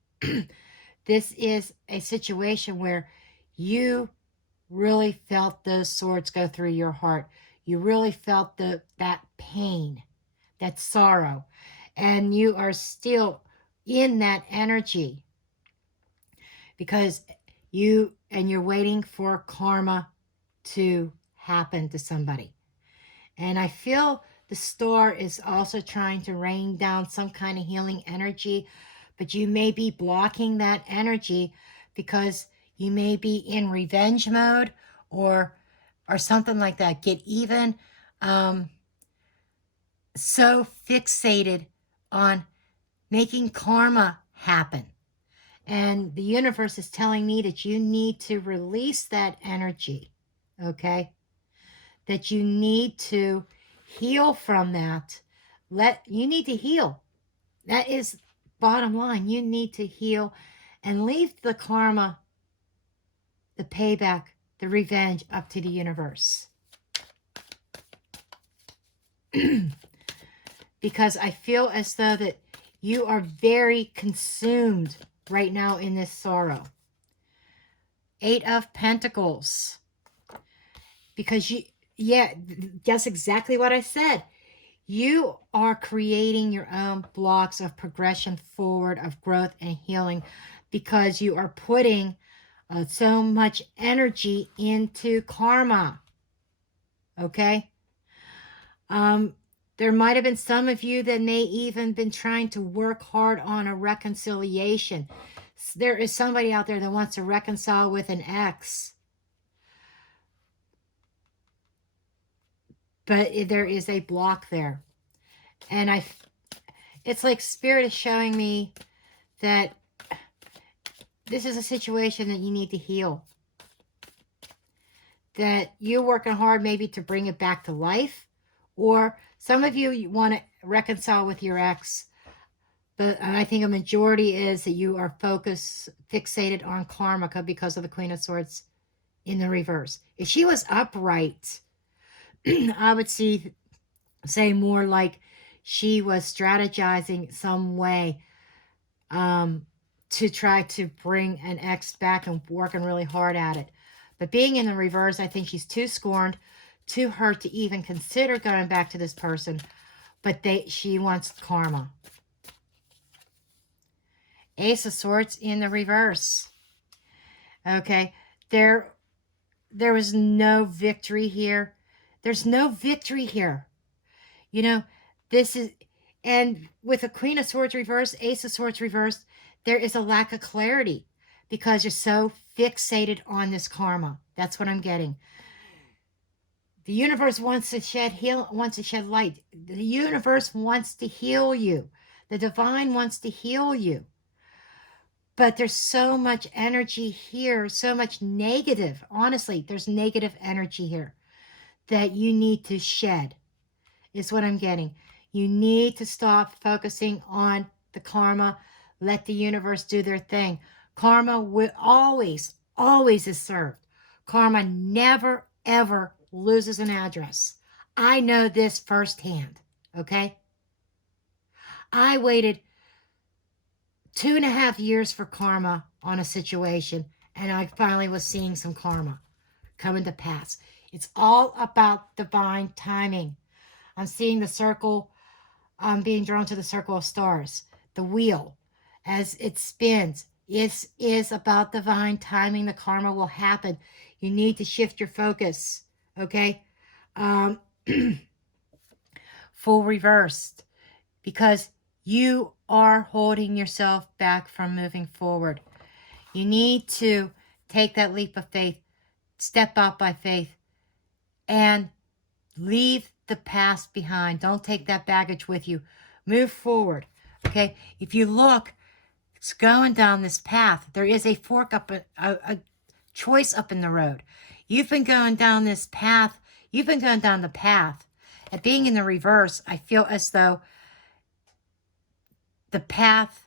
This is a situation where you really felt those swords go through your heart. You really felt that pain, that sorrow, and you are still in that energy because you're waiting for karma to happen to somebody. And I feel the Star is also trying to rain down some kind of healing energy, but you may be blocking that energy because you may be in revenge mode or something like that. Get even. So fixated on making karma happen. And the universe is telling me that you need to release that energy. Okay? That you need to heal from that. You need to heal. That is bottom line. You need to heal and leave the karma, the payback, the revenge up to the universe. Because I feel as though that you are very consumed right now in this sorrow. Eight of Pentacles. Because that's exactly what I said. You are creating your own blocks of progression forward, of growth and healing, because you are putting so much energy into karma. Okay? There might have been some of you that may even been trying to work hard on a reconciliation. There is somebody out there that wants to reconcile with an ex. But there is a block there. And it's like Spirit is showing me that this is a situation that you need to heal. That you're working hard maybe to bring it back to life. Or some of you want to reconcile with your ex. But I think a majority is that you are fixated on karma because of the Queen of Swords in the reverse. If she was upright, I would say more like she was strategizing some way to try to bring an ex back and working really hard at it. But being in the reverse, I think she's too scorned, too hurt to even consider going back to this person. But she wants karma. Ace of Swords in the reverse. Okay, there was no victory here. There's no victory here. You know, this is, and with a Queen of Swords reverse, Ace of Swords reverse, there is a lack of clarity because you're so fixated on this karma. That's what I'm getting. The universe wants to shed light. The universe wants to heal you. The divine wants to heal you. But there's so much energy here, so much negative. Honestly, there's negative energy here that you need to shed, is what I'm getting. You need to stop focusing on the karma. Let the universe do their thing. Karma will always is served. Karma never, ever loses an address. I know this firsthand, okay? I waited 2.5 years for karma on a situation, and I finally was seeing some karma coming to pass. It's all about divine timing. I'm seeing the circle, I'm being drawn to the circle of stars, the wheel, as it spins. It is about divine timing. The karma will happen. You need to shift your focus, okay? Full reversed, because you are holding yourself back from moving forward. You need to take that leap of faith, step out by faith, and leave the past behind. Don't take that baggage with you. Move forward, okay? If you look, it's going down this path. There is a fork up, a choice up in the road. You've been going down this path. You've been going down the path. And being in the reverse, I feel as though the path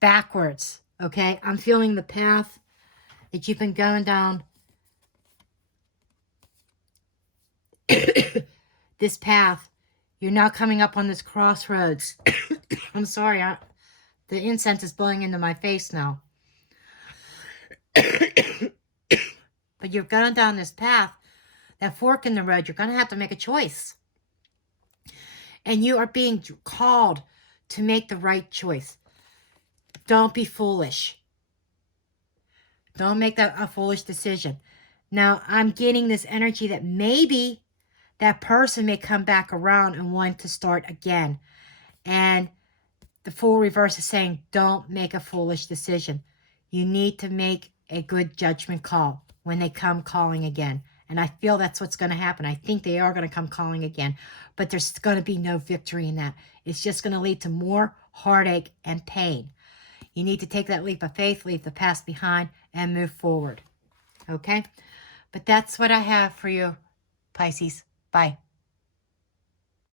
backwards, okay? I'm feeling the path that you've been going down. This path, you're now coming up on this crossroads. I'm sorry, the incense is blowing into my face now. But you're going down this path, that fork in the road, you're going to have to make a choice. And you are being called to make the right choice. Don't be foolish. Don't make a foolish decision. Now, I'm getting this energy that maybe that person may come back around and want to start again. And the full reverse is saying, don't make a foolish decision. You need to make a good judgment call when they come calling again. And I feel that's what's going to happen. I think they are going to come calling again. But there's going to be no victory in that. It's just going to lead to more heartache and pain. You need to take that leap of faith, leave the past behind, and move forward. Okay? But that's what I have for you, Pisces. Bye.